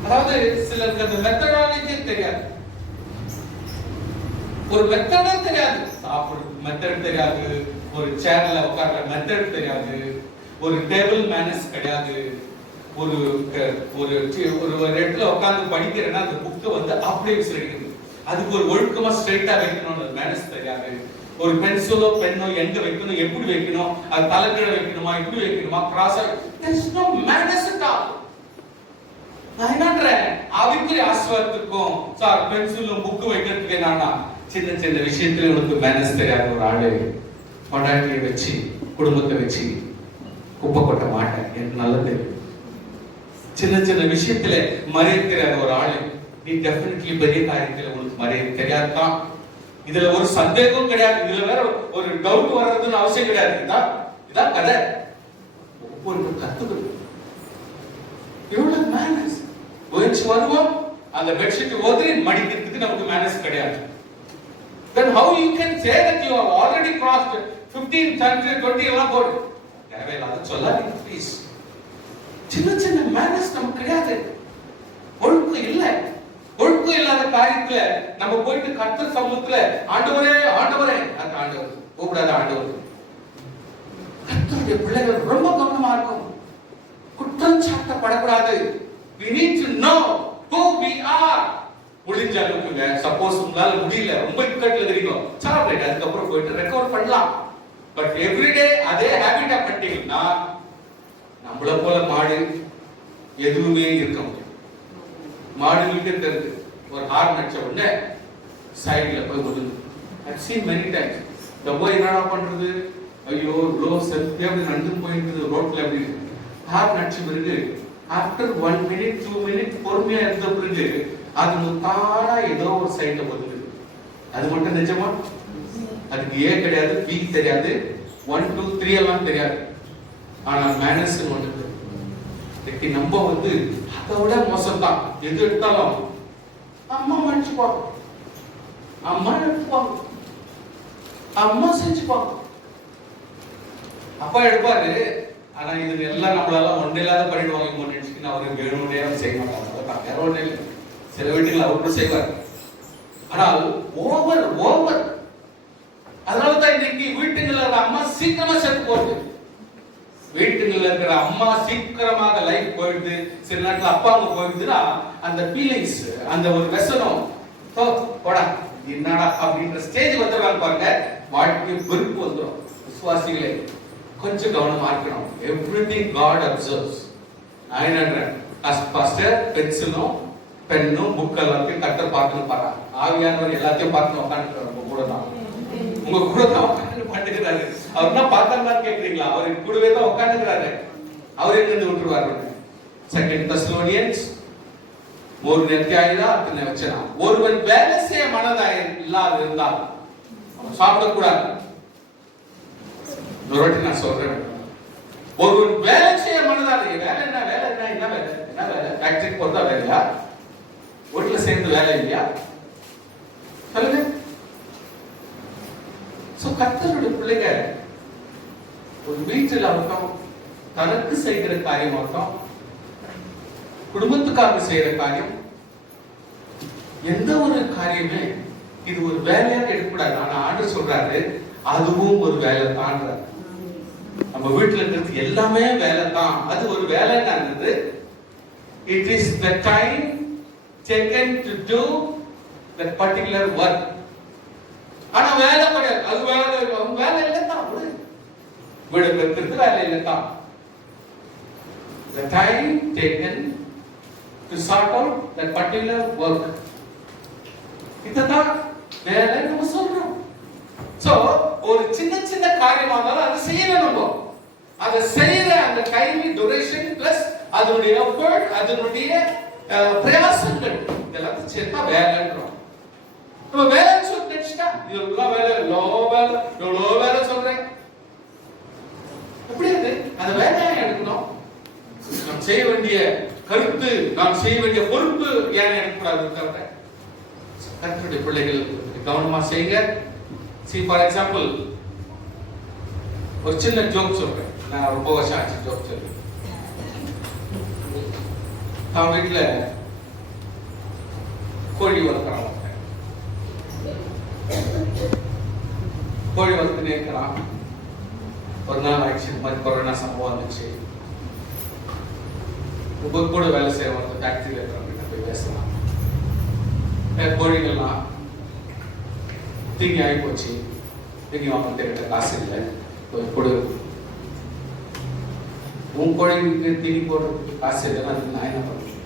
அதாவது சிலருக்கு அந்த மெத்தடாலஜி தெரியாது, ஒரு மெத்தடே தெரியாது, சாப்பிடுற மெத்தட் தெரியாது, ஒரு சேர்ல உட்கார்ற மெத்தட் தெரியாது, ஒரு டேபிள் மேனர்ஸ் கிடையாது. ஒரு ஒரு இடத்துல உட்கார்ந்து படிக்கிறேன்னா அந்த புக்கை வந்து அப்படியே விசிறடிக்கிறது, அதுக்கு ஒரு ஒழுக்கமா ஸ்ட்ரைட்டா வைக்கணும்னு மேனர்ஸ் தெரியாது. ஒரு பென்சிலோ பென்னோ எங்க வைக்கணும், எப்படி வைக்கணும், அது தலைக்கீழ வைக்கணுமா, இப்படி வைக்கணுமா, கிராஸா, there is no manners at all. நான் என்னன்றேன், ஆவிக்குரிய ஆசீர்வாதத்துக்கும் சார் பென்சிலும் புக்கு வைக்கிறதுக்கு என்னன்னா சின்ன சின்ன விஷயத்துல உனக்கு மேனர்ஸ் தெரியாத ஒரு ஆளு பொண்டாட்டியை வச்சு குடும்பத்தை வச்சு குப்பை கொட்ட மாட்டேன் எனக்கு நல்லா தெரியும். சின்ன சின்ன விஷயத்துல மரியாதை தெரியாத ஒரு ஆளு நீ டெஃபினெட்லி பெரிய காரியத்துல உனக்கு மரியாதை தெரியாதுதான். இதுல ஒரு சந்தேகம் கிடையாது, இதுல வேற ஒரு டவுட் வர்றதுன்னு அவசியம் கிடையாது. இதான் கதை. ஒவ்வொரு கத்துக்கணும் எவ்வளவு மேனர்ஸ். ஒழிச்சு வருவோம், அந்த பெட்ஷீட் ஓதறி மடிக்கிறதுக்கு நமக்கு மேனர்ஸ் கிடையாது. Then how you can say that you have already crossed 15, 30, 20 எல்லாம் போடு தேவையில்லாத சொல்லாதீங்க ப்ளீஸ். சின்ன சின்ன மேனர்ஸ் நமக்கு கிடையாது, ஒழுக்கம் இல்லை. ஒழுக்கம் இல்லாத காரியத்துல நம்ம போயிட்டு கர்த்தர் சமூகத்துல ஆண்டவரே ஆண்டவரே அந்த ஆண்டவர் கூப்பிடாத ஆண்டவர். கர்த்தருடைய கர்த்தருடைய பிள்ளைகள் ரொம்ப கவனமா இருக்கும். குற்றம் சாட்டப்படக்கூடாது. we need to know who we are. முடிஞ்ச அளவுக்குங்க, சப்போஸ் உங்களால முடியல, ரொம்ப இக்கட்ல இருக்கீங்க, சாப்பிட்டு அதுக்கப்புறம் போயிட்டு ரெக்கவர் பண்ணலாம். பட் எவ்ரிடே அதே ஹேபிட்டா பண்ணிட்டீங்கன்னா நம்மள போல மாடு எதுவுமே இருக்க முடியும். மாடு வீட்டுக்கு இருக்கு, ஒரு ஹார்ன் அடிச்ச உடனே சைடுல போய் விழுந்து. I've seen many times. இந்த போய் என்னடா பண்றது, ஐயோ லோ செல்ஃப் அப்படி நடந்து போயிட்டு ரோட்ல அப்படி ஹார்ன் அடிச்ச பிறகு ஆஃப்டர் 1 minute 2 minutes பொறுமையா இருந்த பிறகு அது தானா ஏதோ ஒரு சைட்ல போகுது. அது மட்டும் நிஜமா? அதுக்கு ஏ கிடையாது, பி தெரியாது, 1 2 3 எல்லாம் தெரியாது. ஆனா மேனர்ஸ் ஒன்று இருக்கு. நம்ம வந்து அதை விட மோசம் தான். எது எடுத்தாலும் அம்மா மன்னிச்சுப்பாங்க, அம்மா எடுத்துப்பாங்க, அம்மா செஞ்சுப்பாங்க. அப்பா எடுப்பாரு. ஆனா இது எல்லாம் நம்மளால ஒன்றும் இல்லாத பண்ணிடுவாங்க நினைச்சுக்கின்னு அவருக்கு வேணும்னே செய்ய மாட்டாங்க. வேற ஒன்றும் இல்லை. சில வீட்டுகள் அவரும் செய்வார். ஆனால் ஓவர் அதனாலதான் இன்னைக்கு வீட்டுல இருக்கிற அம்மா சீக்கிரமா செத்து போகுது. வீட்டுல இருக்கிற அம்மா சீக்கிரமாக லைஃப் போயிடுது. சில நேரத்தில் அப்பா அம்மா போயிடுதுன்னா அந்த ஃபீலிங்ஸ், அந்த ஒரு வெசனம் போடா என்னடா அப்படின்ற ஸ்டேஜ் வந்துடுறாங்க பாருங்க. வாழ்க்கை வெறுப்பு வந்துடும். விசுவாசிகளே கொஞ்சம் கவனமா இருக்கணும். Everything God observes. பாஸ்டர் பென்சிலும் பெண்ணும் புக் எல்லாத்தையும் கட்டர் பார்க்கணும் பாரு. ஆவியானவர் எல்லாத்தையும் பார்த்து உட்காந்துக்கிறார். உங்க கூட தான் உட்காந்து பாட்டுக்கிறாரு. அவர் தான் பார்த்தான்னு கேட்கிறீங்களா? அவர் கூடவே தான் உட்காந்துக்கிறாரு. அவர் எங்கிருந்து விட்டுருவாரு. 2 Thessalonians 3 அத்தியாயம் அத்தனை வச்சனா. ஒருவன் வேலை செய்ய மனதாய் இல்லாத இருந்தால் அவன் சாப்பிடக்கூடாது. நான் சொல்றேன், ஒருவன் வேலை செய்ய மனதால, வேலை என்ன வேலை என்ன வேலை என்ன வேலை? ஃபேக்டரி போறதா வேலையா? வீட்டுல சேர்ந்து வேலை இல்லையா? சொல்லுங்க. கர்த்தருடைய பிள்ளைங்க ஒரு வீட்டில் ஆகட்டும், தனக்கு செய்கிற காரியம் ஆகட்டும், குடும்பத்துக்காக செய்கிற காரியம், எந்த ஒரு காரியமே இது ஒரு வேலையாக எடுக்கக்கூடாது. ஆனா ஆண்டவர் சொல்றாரு அதுவும் ஒரு வேலை தான். நம்ம வீட்டுல இருக்கிறது எல்லாமே வேலை தான். அது ஒரு வேலை தான். It is the time taken to do that particular work. ஆனா வேலை கிடையாது. அது வேலை இல்லை தான். வீடு இருக்கிறது வேலை இல்லை தான். The time taken to sort out that particular work. இதுதான் வேலை நம்ம சொல்றோம். சோ ஒரு சின்ன சின்ன காரியமா இருந்தாலும் அதை செய்யணும். நம்ம அதை செய்யற அந்த டைம் டியூரேஷன் பிளஸ் அதனுடைய எஃபர்ட், அதனுடைய பிரயாசங்கள் இதெல்லாம் சேர்த்தா வேலைன்றோம். நம்ம வேலை சொல்லிட்டா இதெல்லாம் வேலை எவ்வளோ வேலை சொல்றேன். எப்படி அது அந்த வேலையை எடுக்கணும்? நாம் செய்ய வேண்டிய கருத்து, நாம் செய்ய வேண்டிய பொறுப்பு ஏன் எடுக்கக்கூடாது? கர்த்தருடைய பிள்ளைகள் கவனமா செய்யுங்க. See, for example, ஒரு சின்ன ஜோக் சொல்றேன். நான் ரொம்ப வருஷம் ஆச்சு ஜோக் சொல்றேன். நான் வீட்டுல கோழி வளர்க்குறான். கோழி வளர்த்துனே இருக்கிறான். ஒரு நாள் ஆயிடுச்சு, இந்த மாதிரி கொரோனா சம்பவம் வந்துச்சு. கூட வேலை செய்யறவங்க ஃபேக்டரியில் இருக்கிறவங்க போய் பேசலாம். கோழிகள்லாம் தீங்கி ஆகி போச்சு. தீங்கி வாங்கிட்ட காசு இல்லை, கொடு. உன் கோழிக்கு தீனி போடுறதுக்கு காசு இல்லைன்னா அதுக்கு நான் என்ன பண்ணுறேன்?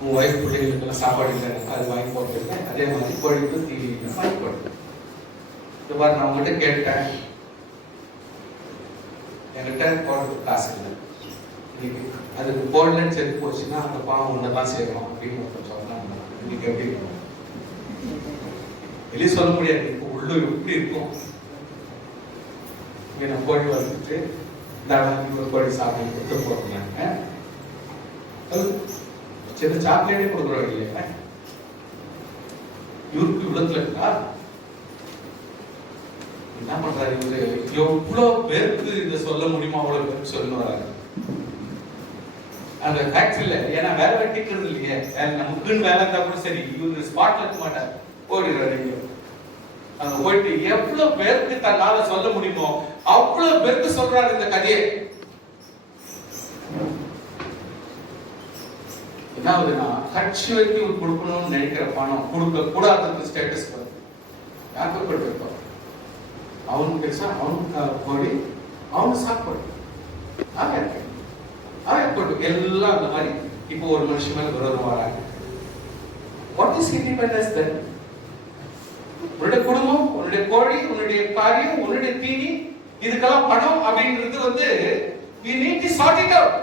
உன் வயசு பிள்ளைகளுக்கெல்லாம் சாப்பாடு இல்லை, அது வாங்கி போட்டுருக்கேன். அதே மாதிரி கோழிக்கு தீனி வாங்கி போட்டுருக்கேன். இந்த மாதிரி நான் உங்கள்கிட்ட கேட்டேன், என்கிட்ட போடுறதுக்கு காசு இல்லை, அதுக்கு போடலன்னு செத்து போச்சுன்னா அந்த பாவம் ஒன்றதான் செய்யணும் அப்படின்னு ஒருத்தர் சொன்னாங்க. இன்னைக்கு எப்படி இருக்கும் வெளியே சொல்ல முடியாது. இப்போ உள்ள எப்படி இருக்கும்? நான் கோழி வளர்த்துட்டு ஒரு கோழி சாப்பிட்டு கொடுத்து போடுறாங்க. சின்ன சாக்லேட்டே கொடுக்குறோம் இல்லையா? இவருக்கு இவ்வளத்துல இருக்கா? என்ன பண்றாரு இவரு? எவ்வளவு பேருக்கு இதை சொல்ல முடியுமோ அவ்வளவு பேருக்கு சொல்லணும் வராங்க அந்த ஃபேக்டரியில. ஏன்னா வேலை வெட்டிக்கிறது இல்லையே, நமக்குன்னு வேலை இருந்தா கூட சரி, இவரு ஸ்பாட்ல இருக்க மாட்டார், ஓடிடுறாரு. அங்க போயிட்டு எவ்வளவு பேருக்கு தன்னால சொல்ல முடியுமோ அவ்வளவு பேருக்கு சொல்றாரு இந்த கதையை. என்னாவதுன்னா கட்சி வரைக்கும் கொடுக்கணும்னு நினைக்கிற பணம் கொடுக்க கூடாத ஸ்டேட்டஸ் யாருக்கு கொடுத்திருக்கோம். அவனுக்கு பெருசா அவனுக்கு போடி அவனு சாப்பிடு எல்லாம் அந்த மாதிரி. இப்போ ஒரு மனுஷன் மேல விரோதம் வராங்க. வாட் இஸ் இண்டிபெண்டன்ஸ் தென்? உன்னுடைய குடும்பம், உன்னுடைய கோழி, உன்னுடைய காரியம், உன்னுடைய தீனி, இதுக்கெல்லாம் பணம் அப்படின்றது we need to sort it out.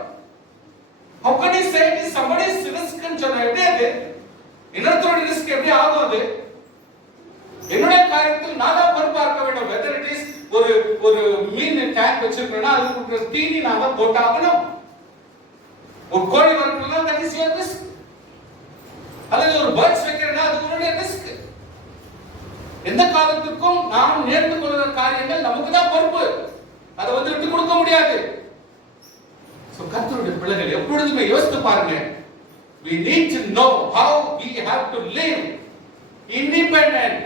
How can you say it is somebody's risk ன்னு சொன்னா எப்படி அது? இன்னொருத்தரோட ரிஸ்க் எப்படி ஆகும் அது? என்னுடைய காரியத்தில் நான் தான் பொறுப்பாக்க வேண்டும். whether it is ஒரு மீன் டேங்க் வச்சிருக்கேன்னா அதுக்கு தீனி நான் தான் போட்டாகணும். ஒரு கோழி வளர்க்கணும்னா that is your risk. அல்லது ஒரு பேர்ட்ஸ் வைக்கிறேன்னா அது உன்னுடைய ரிஸ்க். எந்த காலத்துக்கும் நாம் நேர்ந்து கொள்கிற காரியங்கள் நமக்கு தான் பொறுப்பு. அதை விட்டு கொடுக்க முடியாது. சோ கர்த்தருடைய பிள்ளைகள் எப்பொழுதுமே யோசித்து பாருங்க. we need to know how we have to live independent,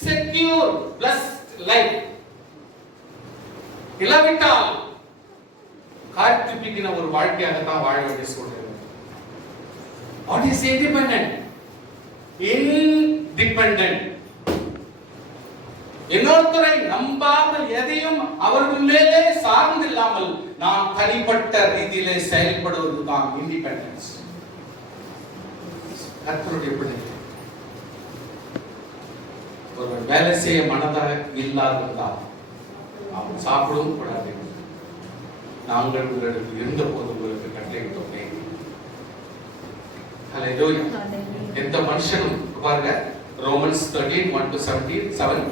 secure, blessed life. இல்லாவிட்டால் கார்த்திபிக்கின ஒரு வாழ்க்கையாக தான் வாழ வேண்டிய சூழ்நிலை. what is independent? independent இன்னொருத்தரை நம்பாமல் எதையும் அவர்கள் மேலே சார்ந்தில்லாமல் நாம் தனிப்பட்ட ரீதியிலே செயல்படுவதுதான் இண்டிபெண்டன்ஸ். கர்த்தருடைய பிள்ளைகள் ஒரு வேலை செய்ய மனதாக இல்லாததால் அவன் சாப்பிடவும் கூடாது. நாங்கள் உங்களுக்கு இருந்த போது உங்களுக்கு கட்டளையிட்டோமே. ஹல்லேலூயா. எந்த மனுஷனும் பாருங்க ரோமன்ஸ் 13:1-17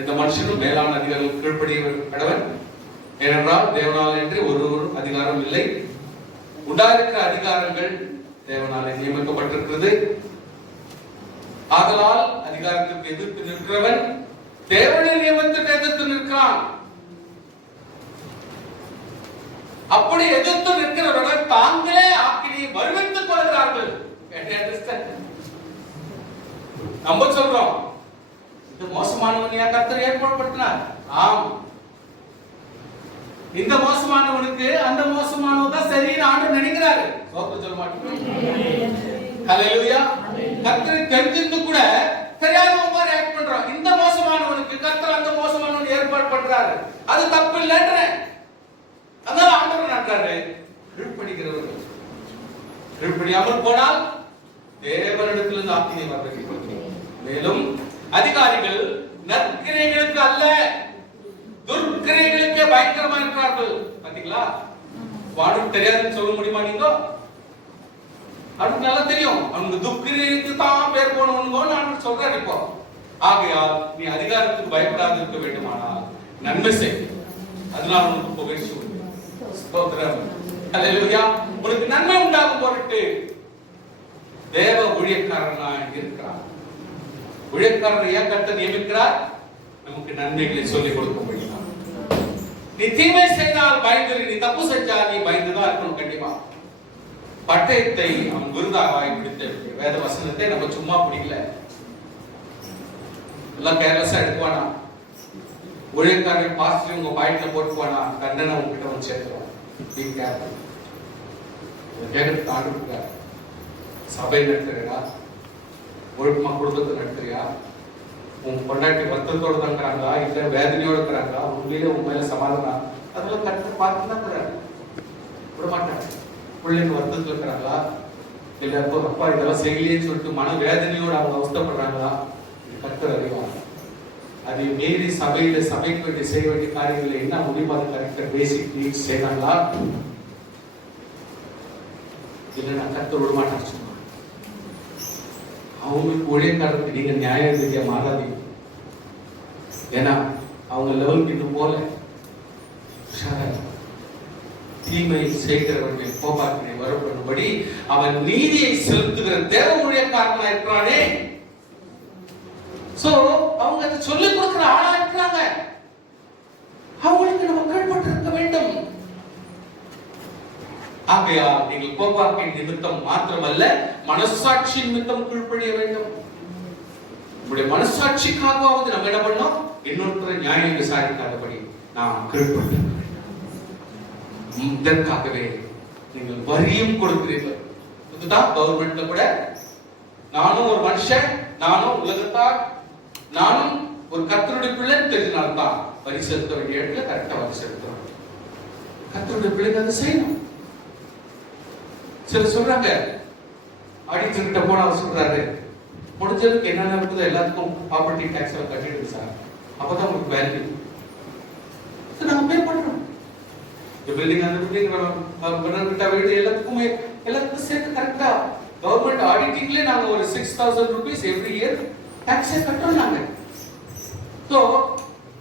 எந்த மனுஷனும் மேலான அதிகாரிகள் கீழ்ப்படிய கடவன். ஏனென்றால் தேவனால் என்று ஒரு அதிகாரம் இல்லை. உண்டாயிருக்கிற அதிகாரங்கள் தேவனாலே நியமிக்கப்பட்டிருக்கிறது. ஆதலால் அதிகாரத்துக்கு எதிர்த்து நிற்கிறவன் தேவனுடைய நியமத்துக்கு எதிர்த்து நிற்கிறான். அப்படி எதிர்த்து நிற்கிறவர்கள் தாங்களே ஆக்கினை வருவித்துக் கொள்கிறார்கள். நம்ம சொல்றோம் இந்த மோசமானவனையா கர்த்தர் ஏற்படுத்தினார். ஆம், இந்த மோசமானவனுக்கு அந்த மோசமானவன் தான் சரின்னு ஆண்டவர் நினைக்கிறாரு. சோத்திரம் சொல்ல மாட்டேன். ஹல்லேலூயா. கர்த்தர் தெரிஞ்சிருந்து கூட தெரியாதவன் மாதிரி ஆக்ட் பண்றான். இந்த மோசமானவனுக்கு கர்த்தர் அந்த மோசமானவன் ஏற்பாடு பண்றாரு. அது தப்பு இல்லைன்ற அதனால ஆண்டவர் நன்றாரு. கீழ்ப்படிகிறவர்கள் கீழ்ப்படியாமல் போனால் தேவனிடத்திலிருந்து ஆக்கினை வரவேற்கப்படுகிறது. மேலும் அதிகாரிகள் நற்கிரைகளுக்கு அல்ல துர்க்கிரைகளுக்கே பயங்கரமா இருக்கிறார்கள். பாத்தீங்களா? வானுக்கு தெரியாதுன்னு சொல்ல முடியுமா நீங்க? அவனுக்கு நல்லா தெரியும். அவனுக்கு துர்க்கிரைக்கு தான் பேர் போனவனுங்கோ நான் சொல்றேன். இப்போ ஆகையால் நீ அதிகாரத்துக்கு பயப்படாது இருக்க வேண்டுமானால் நன்மை செய். அதனால உனக்கு புகழ்ச்சி உண்டு. ஸ்தோத்திரம். ஹல்லேலூயா. உனக்கு நன்மை உண்டாகும் பொருட்டு தேவ ஊழியக்காரனா இருக்கிறார். ஊழியக்காரரை ஏன் கர்த்தர் நியமிக்கிறார்? நமக்கு நன்மைகளை சொல்லிக் கொடுக்க முடியும். நீ தீமை செய்தால் பயந்து, நீ தப்பு செஞ்சா நீ பயந்துதான் இருக்கணும். கண்டிப்பா பட்டயத்தை அவன் விருதாக பிடித்த வேத வசனத்தை நம்ம சும்மா பிடிக்கல. எல்லாம் கேர்லெஸ்ஸா எடுக்குவானா? ஊழியக்காரன் பாஸ்டர் உங்க பாயிண்ட்ல போட்டுக்குவானா? தண்டனை உங்ககிட்ட வந்து சேர்த்துவான். கேட்கறதுக்கு ஆண்டு சபை நடத்துறியா? ஒழுக்கமா குடும்பத்தை நடத்துறியா? உன் பொண்டாட்டி வருத்தத்தோட தான் இருக்கிறாங்களா இல்ல வேதனையோட இருக்கிறாங்களா? உண்மையிலே உன் மேல சமாதானம் அதெல்லாம் கரெக்டா பார்த்து தான் இருக்கிறாங்க. விட மாட்டாங்க. பிள்ளைங்க வருத்தத்துல இருக்கிறாங்களா இல்ல அப்பா இதெல்லாம் செய்யலேன்னு சொல்லிட்டு மன வேதனையோட அவங்க அவஸ்தப்படுறாங்களா? இது கர்த்தர் அறிவாங்க. அதை மீறி சபையில சபைக்கு வேண்டிய செய்ய வேண்டிய காரியங்களை என்ன முடியுமா கரெக்டா பேசிக் நீட்ஸ் செய்யறாங்களா? இல்ல நான் கர்த்தர் விட மாட்டேன்னு சொன்னாங்க. அவங்களுக்கு ஊழியக்காரருக்கு நீங்க நியாய ரீதியா மாறாதீங்க. ஏன்னா அவங்க லெவலுக்கு இன்னும் போல. தீமை செய்கிறவர்களை கோபாக்கினை வரப்படும்படி அவன் நீதியை செலுத்துகிற தேவ ஊழியக்காரனா இருக்கிறானே. சோ அவங்க அதை சொல்லிக் கொடுக்கிற ஆளா இருக்கிறாங்க. அவங்களுக்கு நம்ம கீழ்பட்டு இருக்க வேண்டும். ஆகையால் நீங்கள் கோபாக்கின் நிமித்தம் மாத்திரமல்ல மனசாட்சி நிமித்தம் கீழ்ப்படிய வேண்டும். நம்முடைய மனசாட்சிக்காகவாவது நம்ம என்ன பண்ணோம், இன்னொருத்தரை நியாயம் விசாரிக்காதபடி நாம் கீழ்ப்பட்டு இதற்காகவே நீங்கள் வரியும் கொடுக்கிறீர்கள். இதுதான் கவர்மெண்ட்ல கூட நானும் ஒரு மனுஷன், நானும் உலகத்தார், நானும் ஒரு கர்த்தருடைய பிள்ளை தெரிஞ்சினால்தான் வரி செலுத்த வேண்டிய இடத்துல கரெக்டா வரி செலுத்தணும். கர்த்தருடைய பிள்ளைங்க அதை செய்யணும். சில சொல்றாங்க, ஆடிட்டர் கிட்ட போன அவர் சொல்றாரு, முடிஞ்சதுக்கு என்னென்ன இருக்குதோ எல்லாத்துக்கும் ப்ராப்பர்ட்டி டாக்ஸ் எல்லாம் கட்டிடுங்க சார், அப்பதான் உங்களுக்கு வேல்யூ. நம்ம பே பண்றோம். பில்டிங் அந்த பில்டிங் வீடு எல்லாத்துக்கும் சேர்த்து கரெக்டா கவர்மெண்ட் ஆடிட்டிங்ல நாங்க ஒரு 6000 rupees எவ்ரி இயர் டாக்ஸ் கட்டுறோம் நாங்க. சோ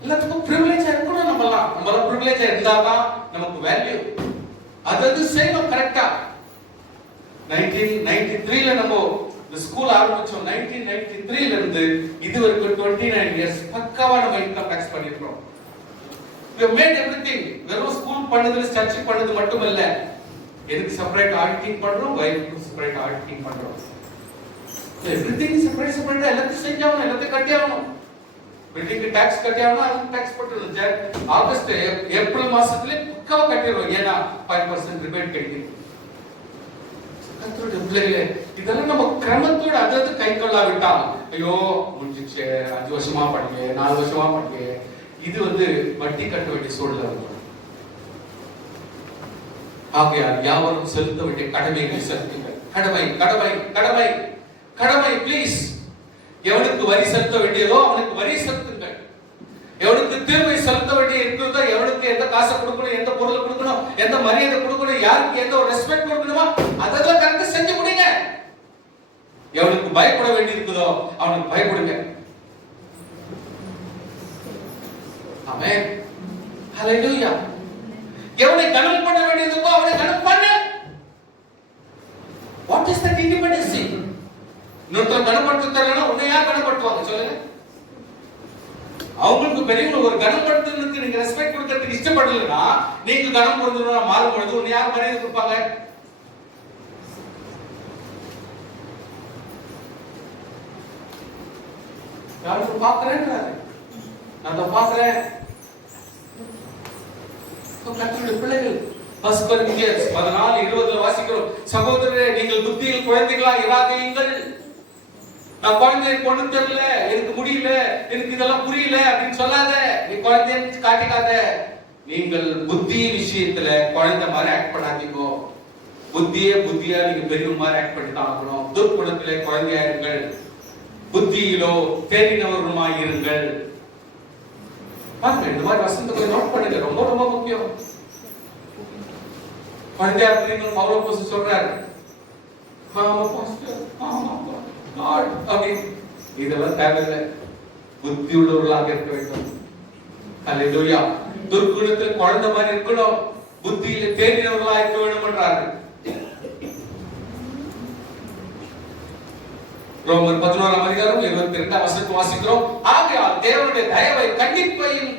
எல்லாத்துக்கும் பிரிவிலேஜ் இருக்கணும். நம்மள பிரிவிலேஜ் இருந்தாதான் நமக்கு வேல்யூ. அது செய்யணும் கரெக்டா. 1993ல நம்ம இந்த ஸ்கூல் ஆரம்பிச்சோம். 1993ல இருந்து இது வரைக்கும் 29 இயர்ஸ் பக்காவா நம்ம இன்கம் டாக்ஸ் பண்ணிருக்கோம். we have made everything. வெறும் ஸ்கூல் பண்ணதுல சர்ச் பண்ணது மட்டும் இல்ல, எனக்கு செப்பரேட் ஆடிட்டிங் பண்றோம், வைஃப்க்கு செப்பரேட் ஆடிட்டிங் பண்றோம். எவ்ரிதிங் செப்பரேட் செப்பரேட் எல்லாத்தையும் செஞ்சாகணும், எல்லாத்தையும் கட்டியாகணும். பில்டிங்க்கு டாக்ஸ் கட்டியாகணும், அதுக்கு டாக்ஸ் போட்டுருணும். ஆகஸ்ட் ஏப்ரல் மாசத்துல பக்காவா கட்டிடுவோம். ஏன்னா 5% ரிபேட் கிடைக்கும். கர்த்தருடைய பிள்ளைகளே, இதெல்லாம் நம்ம கிரமத்தோட அதாவது கை கொள்ளாவிட்டால் ஐயோ முடிஞ்சிச்சு, 5 வருஷமா படிக்க 4 வருஷமா படிக்க, இது வட்டி கட்ட வேண்டிய சூழல் இருக்கும். ஆகையால் யாவரும் செலுத்த வேண்டிய கடமைகளை செலுத்துங்கள். கடமை கடமை கடமை கடமை ப்ளீஸ். எவனுக்கு வரி செலுத்த வேண்டியதோ அவனுக்கு வரி செலுத்துங்கள். எவனுக்கு தீர்வை செலுத்த வேண்டிய இருக்கிறதோ, எவனுக்கு எந்த காசை கொடுக்கணும், எந்த பொருள் கொடுக்கணும், எந்த மரியாதை கொடுக்கணும், யாருக்கு எந்த ஒரு ரெஸ்பெக்ட் கொடுக்கணுமோ அதெல்லாம் கரெக்டா செஞ்சு முடிங்க. எவனுக்கு பயப்பட வேண்டி இருக்குதோ அவனுக்கு பயப்படுங்க. ஆமென், ஹalleluya. எவனை கனம் பண்ண வேண்டியதுக்கோ அவனை கனம் பண்ணு. What is that independency? இன்னொருத்தர் கனப்படுத்த தெரியலனா உன்னை யார் கனப்படுத்துவாங்க சொல்லுங்க? அவங்களுக்கு பெரியவங்க ஒரு கனப்படுத்துறதுக்கு நீங்க ரெஸ்பெக்ட் கொடுக்கிறதுக்கு இஷ்டப்படலனா நீங்க கனம் கொடுத்துறா மாறும் பொழுது உன்னை யார் மரியாதை கொடுப்பாங்க? யாரும் பாக்குறேன்றாரு, நான் தான் பாக்குறேன். கர்த்தருடைய பிள்ளைகள் 1 கொரிந்தியர் 14:20 வாசிக்கிறோம். சகோதரரே, நீங்கள் புத்தியில் குழந்தைகளா இராதீங்கள். நான் குழந்தை பொண்ணு தெரியல, எனக்கு முடியல, எனக்கு இதெல்லாம் புரியல அப்படின்னு சொல்லாத. நீ குழந்தைன்னு காட்டிக்காத. நீங்கள் புத்தி விஷயத்துல குழந்தை மாதிரி ஆக்ட் பண்ணாதீங்க. புத்தியா நீங்க பெரியவங்க மாதிரி ஆக்ட் பண்ணி தான் ஆகணும். துர்க்குணத்திலே குழந்தையா இருங்கள், புத்தியிலோ தேறினவருமாய் இருங்கள். பாருங்க, இந்த மாதிரி வசனத்தை நோட் பண்ணுங்க, ரொம்ப ரொம்ப முக்கியம். குழந்தையா இருக்கிறீங்க பவுல் சொல்றாரு, இதெல்லாம் தேவையில்லை, புத்தி உள்ளவர்களாக இருக்க வேண்டும். அல்லேலூயா. துர்க்குணத்தில் குழந்தை மாதிரி இருக்கணும், புத்தியில தேறினவர்களாக இருக்க வேண்டும் என்றாரு. ரோமர் 11:22 வாசிக்கிறோம். ஆகையால் தேவனுடைய தயவை கண்டிப்பையும்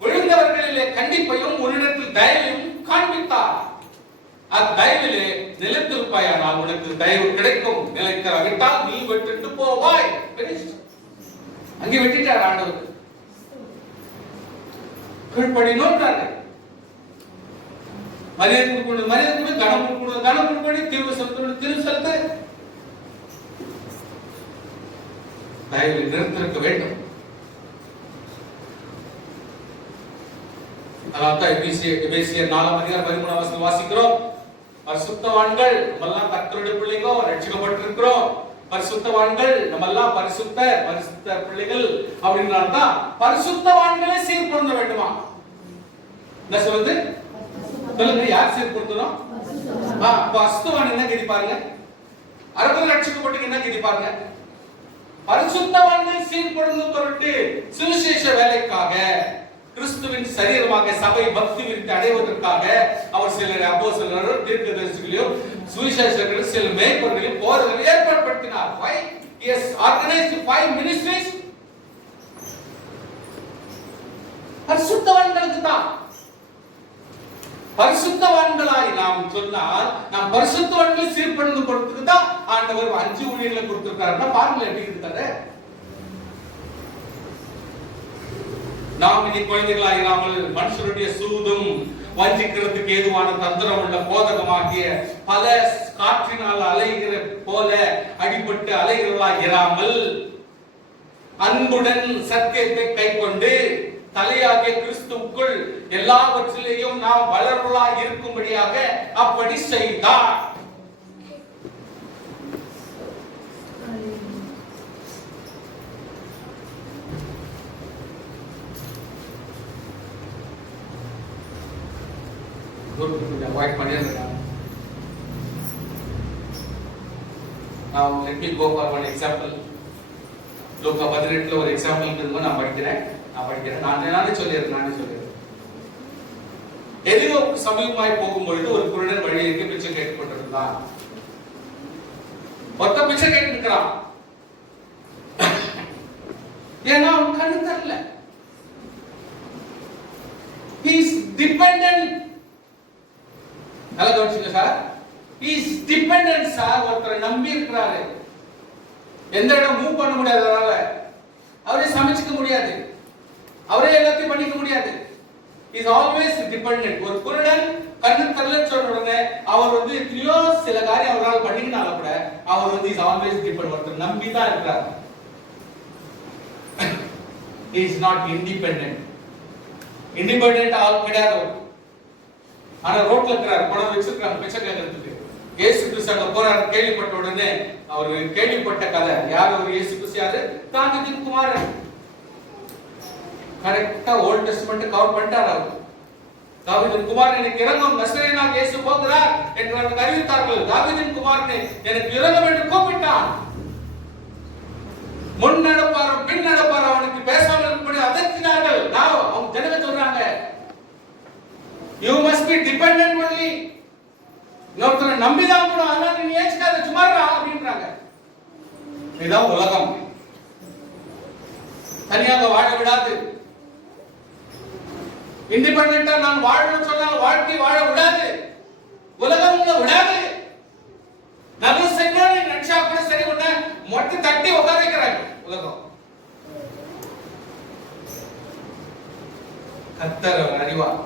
விழுந்தவர்களிலே கண்டிப்பையும் உன்னிடத்தில் தயவையும் காண்பித்தார். அத்தயவிலே நிலைத்திருப்பாயானால் உனக்கு தயவு கிடைக்கும். நிலைக்காவிட்டால் நீ விட்டுட்டு போவாய். அங்கே விட்டுட்டார் ஆண்டவர். கீழ்ப்படினோன்றாரு. மரியாதை கொடுக்கணும், மரியாதை கொடு, கனம் கொடுக்கணும், கனம் கொடுக்கணும், தீர்வு செலுத்தணும், தீர்வு செலுத்த தயவு நிறுத்திருக்க வேண்டும். அதான் எபேசியர் 4:13 வாசிக்கிறோம். பரிசுத்தவான்கள் நம்மெல்லாம் கர்த்தருடைய பிள்ளைங்க, ரட்சிக்கப்பட்டிருக்கிறோம். பரிசுத்தவான்கள் நம்மெல்லாம் பரிசுத்த பிள்ளைகள் அப்படின்னா பரிசுத்தவான்களே சீர்படுத்த வேண்டுமா? என்ன சொல்லுது? சொல்லுங்க, யார் சீர்படுத்தணும்? பரிசுத்தவான் என்ன கதி பாருங்க, 60 ரட்சிக்கப்பட்டு என்ன கதி பாருங்க. பரிசுத்தவான்கள் சீர்படுத்தும் பொருட்டு சுவிசேஷ வேலைக்காக கிறிஸ்துவின் சரீரமாக சபை பக்தி விருத்தி அடைவதற்காக அவர் சிலர் அப்போஸ்தலர்கள், தீர்க்கதரிசிகளையும் சுவிசேஷகர்கள், சில மேய்ப்பர்களையும் போதகர்களையும் ஏற்படுத்தினார். Why? He has organized 5 ministries. பரிசுத்தவான்களுக்கு தான். பரிசுத்தவான்களாய் நாம் சொன்னால் நாம் பரிசுத்தவான்களை சீர்படுத்து கொடுத்துக்கு தான் ஆண்டவர் 5 ஊழியர்களை கொடுத்திருக்காருன்னா பாருங்க எப்படி இருக்காரு. நாம் இனி குழந்தைகளாயிராமல் மனுஷருடைய சூதும் வஞ்சிக்கிறதுக்கு ஏதுவான தந்திரம் உள்ள போதகமாகிய பல காற்றினால் அலைகிற போல அடிபட்டு அலைகிறவர்களாயிராமல் அன்புடன் சத்தியத்தை கைக்கொண்டு தலையாகிய கிறிஸ்துவுக்குள் எல்லாவற்றிலேயும் நாம் வளர்வர்களாய் இருக்கும்படியாக அப்படி செய்தார். அவாய்ட் பண்ணிருக்காங்க. Now let me go for one example. லூக்கா 18 ஒரு எக்ஸாம்பிள் இருக்குன்னு நான் படிக்கிறேன். நானே சொல்லிடுறேன். எதிரோ சமீபமாய் போகும்பொழுது ஒரு குருடன் வழியிற்கு பிச்சை கேட்டுக் கொண்டிருந்தான். ஒத்த பிச்சை கேட்டு இருக்கிறான். ஏன்னா அவன் கண்ணு தரல. He is dependent. நல்லா கவனிச்சுங்க sir. He is dependent sir. ஒருத்தரை நம்பி இருக்கிறாரு. எந்த இடம் மூவ் பண்ண முடியாது. அவரே சமைச்சுக்க முடியாது. அவரே எல்லாத்தையும் பண்ணிக்க முடியாது. Is always dependent. ஒரு குருடன் கண்ணு தரலன்னு சொன்ன உடனே அவர் எத்தனையோ சில காரியம் அவரால் பண்ணிக்கினால கூட அவர் is always dependent. ஒருத்தர் நம்பி தான் இருக்கிறார். He is not independent. Independent ஆள் கிடையாது. ஆனா ரோட்ல இருக்கிறார், பணம் வச்சிருக்காங்க பிச்சை கேட்கறதுக்கு. இயேசு கிறிஸ்து அங்க போறாரு. கேள்விப்பட்ட உடனே அவர் கேள்விப்பட்ட கதை. யார் அவர்? இயேசு கிறிஸ்து யாரு? தாவீதின் குமாரன். கரெக்டா ஓல்ட் டெஸ்டமென்ட் கவர் பண்ணிட்டார் அவர். தாவீதின் குமாரன் எனக்கு இறங்கும், நசரேயனாகிய இயேசு போகிறார் என்று அவர்கள் அறிவித்தார்கள். தாவீதின் குமாரனே எனக்கு இறங்கும் என்று கூப்பிட்டான். முன் நடப்பாரும் பின் நடப்பாரும் அவனுக்கு பேசாமல் இருக்கும்படி அதட்டினார்கள். அவங்க ஜனங்க சொல்றாங்க, you must be dependent only. இன்னொருத்தரை நம்பிதான் கூட, அதனால நீ ஏச்சுக்காத சும்மாடா அப்படின்றாங்க. இதுதான் உலகம். தனியாக வாழ விடாது. இண்டிபெண்டன்ட்டா நான் வாழணும்னு சொன்னால் வாழ்க்கை வாழ விடாது. உலகம் உங்களை விடாது. நல்ல செஞ்சா நீ நினைச்சா கூட சரி, உன்னை மொட்டை தட்டி உட்கார வைக்கிறாங்க உலகம். கர்த்தர் அறிவார்,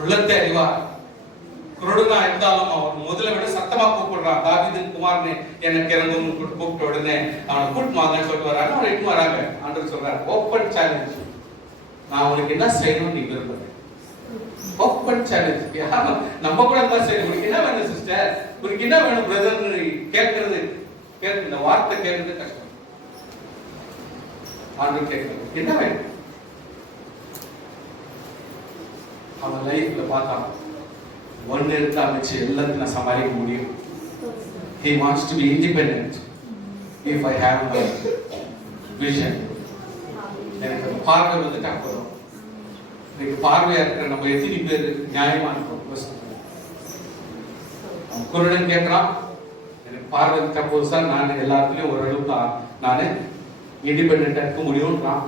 உள்ளத்தை அறிவார். குருடனா இருந்தாலும் அவர் முதல்ல விட சத்தமா கூப்பிடுறான். தாவீதின் குமாரனே எனக்கு இறங்கும் கூப்பிட்ட உடனே அவனை கூட்டுமாங்கன்னு சொல்லிட்டு வராங்க. அவன் எட்டு வராங்க. ஆண்டவர் சொல்றாரு, ஓப்பன் சேலஞ்ச். நான் உனக்கு என்ன செய்யணும்னு நீ விரும்புறேன். Open challenge. நம்ம கூட என்ன செய்யணும்? உனக்கு என்ன வேணும் சிஸ்டர், உனக்கு என்ன வேணும் பிரதர் கேட்கறது இந்த வார்த்தை கேட்கறது கஷ்டம். ஆண்டவர் கேட்கறது என்ன வேணும்? அவன் லைஃப்ல பார்த்தான், ஒன்னு இருக்கா வச்சு எல்லாத்தையும் நான் சமாளிக்க முடியும். He wants to be independent. If I have a vision. எனக்கு பார்வை வந்துட்டா போதும். இன்னைக்கு பார்வையா இருக்கிற நம்ம எத்தனை பேர் நியாயமா இருக்கோம்? குருடன் கேட்கிறான், எனக்கு பார்வை வந்துட்டா போதும் சார், நான் எல்லாத்துலயும் ஓரளவுக்கு நான் இண்டிபெண்டா இருக்க முடியும்ன்றான்.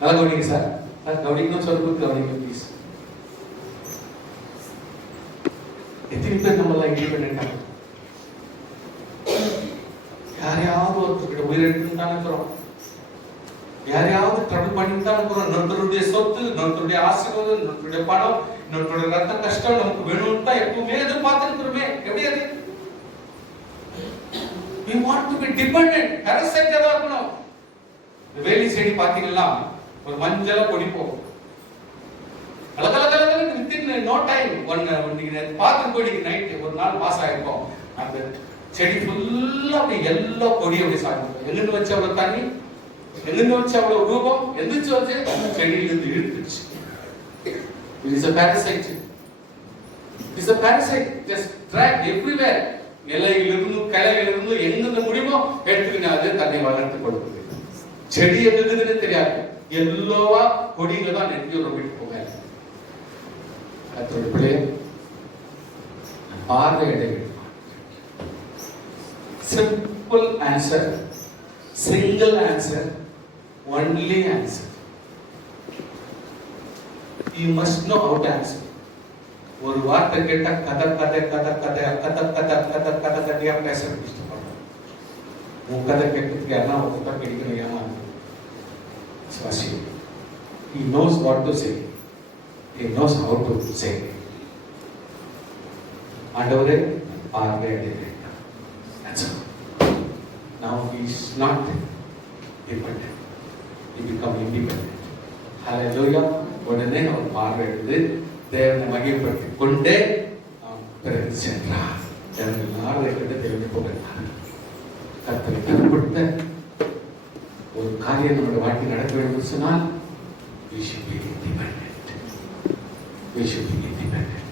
நல்லா கவனிங்க சார். கவனிக்கணும் சொல்லுங்க, கவனிங்க ப்ளீஸ். எத்தனை பேர் நம்மள இண்டிபெண்டன்டா? யாரையாவது ஒருத்தர்கிட்ட உயிரிழந்து தான் இருக்கிறோம். யாரையாவது ட்ரபிள் பண்ணிட்டு தான் இருக்கிறோம். இன்னொருத்தருடைய சொத்து, இன்னொருத்தருடைய ஆசீர்வாதம், இன்னொருத்தருடைய பணம், இன்னொருத்தருடைய ரத்த கஷ்டம் நமக்கு வேணும்னு தான் எப்பவுமே எதிர்பார்த்து இருக்கிறோமே. எப்படி அது? We want to be dependent. parasite-ஆ இருக்கணும். வேலி செடி பாத்தீங்கன்னா ஒரு மஞ்சள பொடி போகும். அலகலகலகல வித்தின் நோ டைம் நீங்க பார்த்து போயிடுங்க. நைட் ஒரு நாள் பாஸ் ஆயிருக்கும். அந்த செடி ஃபுல்லா அப்படி எல்லா பொடி அப்படி சாப்பிடும். எங்கிருந்து வச்சு அவ்வளவு தண்ணி, எங்கிருந்து வச்சு அவ்வளவு ரூபம், எந்திரிச்சு வச்சு செடியிலிருந்து இழுத்துச்சு. It is a parasite. It is a parasite. Just drag everywhere. இலையிலிருந்து கிளையிலிருந்து எங்கிருந்து முடியுமோ எடுத்துக்கிட்டு அது தன்னை வளர்த்து கொடுக்குது. செடி எங்குதுன்னு தெரியாது. எல்லோவா கொடியில தான் நெருங்கி ரொம்பிட்டு போங்க. கர்த்தருடைய பிள்ளையே, பார்வையிட simple answer, single answer, only answer. You must know how to answer. ஒரு வார்த்தை கேட்டா கதை கதை கதை கதை கதை கதை கதை கதை கதையா பேச இஷ்டப்படுறோம். உன் கதை கேட்கறதுக்கு யாரெல்லாம் ஒருத்தர் கிடைக்கணும் ஏமா சுவாசி. He knows what to say. He knows how to say. ஆண்டவரே பார்வை அடைகிறேன். That's all. Now he is not dependent. He become independent. Hallelujah. உடனே அவர் பார்வை எடுத்து தேவனை மகிமைப்படுத்திக் கொண்டே பிறகு சென்றார். எல்லாரும் கிட்ட தெரிந்து போகிறார். கர்த்தரை கருப்படுத்த ஒரு காரியம் நம்முடைய வாழ்க்கை நடக்க வேண்டும் சொன்னால் we should be independent. We should be independent.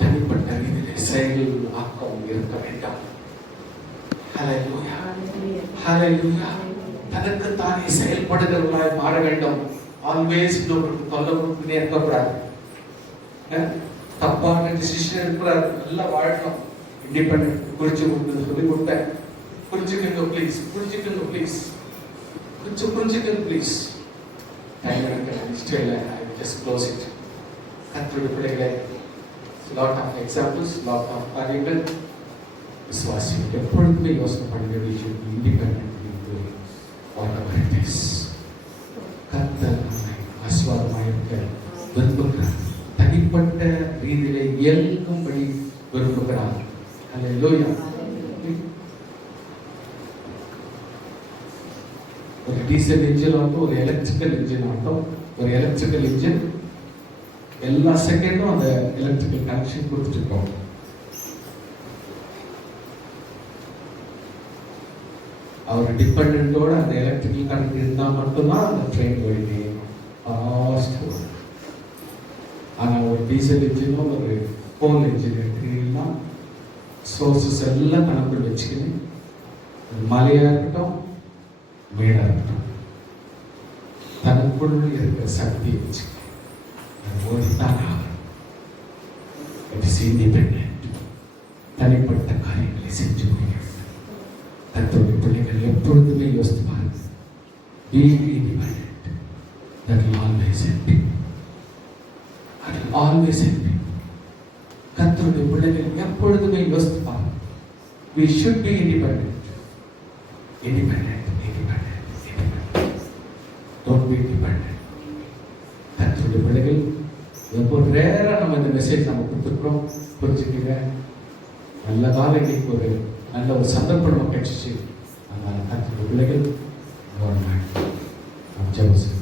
தனிப்பட்ட ரீதியில் செயல் ஆக்கம் இருக்க வேண்டாம். ஹalleluya. ஹalleluya. தனக்கு தானே செயல்படுகிறவர்களாய் மாற வேண்டும். ஆல்வேஸ் இன்னொருக்கு தொல்லை கொடுத்துட்டே இருக்கக்கூடாது. தப்பான டிசிஷன் இருக்கக்கூடாது. நல்லா வாழணும். இண்டிபெண்டன்ட் குறிச்சு கொடுத்து சொல்லி கொடுத்தேன். புரிஞ்சுக்கங்க ப்ளீஸ், புரிஞ்சுக்கங்க ப்ளீஸ், கொஞ்சம் புரிஞ்சுக்கங்க ப்ளீஸ். டைம் எனக்கு ஹிஸ்டரியில் ஐ ஜஸ்ட் க்ளோஸ் இட். கர்த்தருடைய பிள்ளைகளை lot of examples, lot of காரியங்கள் விசுவாசி எப்பொழுதுமே யோசனை பண்ணுங்க. we should be independent in doing whatever it is. கர்த்தர் நம்மை ஆசீர்வாதமாக இருக்க விரும்புகிறார். தனிப்பட்ட ரீதியிலே இயல்கும்படி விரும்புகிறார். ஹல்லேலூயா. ஒரு டீசல் இன்ஜின் ஆகட்டும், ஒரு எலக்ட்ரிக்கல் இன்ஜின் ஆகட்டும், ஒரு எலக்ட்ரிக்கல் இன்ஜின் எல்லா செகண்டும் அந்த எலக்ட்ரிக்கல் கனெக்ஷன் கொடுத்துட்டு இருக்கோம். அவர் டிபெண்டோட அந்த எலக்ட்ரிக்கல் கரண்ட் இருந்தால் மட்டும்தான் அந்த ட்ரெயின் போயிட்டே ஃபாஸ்ட் போகும். ஆனால் ஒரு டீசல் இன்ஜினோ ஒரு கோல் இன்ஜின் எடுத்துக்கிட்டீங்கன்னா சோர்ஸஸ் எல்லாம் கணக்குள் வச்சுக்கின்னு மலையாக இருக்கட்டும் மேடாக இருக்கட்டும் தனக்குள் இருக்கிற சக்தியை வச்சுக்க ஓடித்தான் ஆகும். It is independent. தனிப்பட்ட காரியங்களை செஞ்சு முடியும். கர்த்தருடைய பிள்ளைகள் எப்பொழுதுமே யோசித்து பாருங்க. Be independent. That will always help you. That will always help you. கர்த்தருடைய பிள்ளைகள் எப்பொழுதுமே யோசித்து பாருங்க. We should be independent. Independent, independent, independent. Don't be dependent. கர்த்தருடைய பிள்ளைகள் எப்போ ரேரா நம்ம இந்த மெசேஜ் நம்ம கொடுத்துருக்கோம். புரிஞ்சுக்கங்க. நல்ல காலம் இன்னைக்கு ஒரு நல்ல ஒரு சந்தர்ப்பம் நம்ம கிடைச்சிச்சு. அதனால கர்த்தருடைய பிள்ளைகள் கவர்மெண்ட் ஜெபம்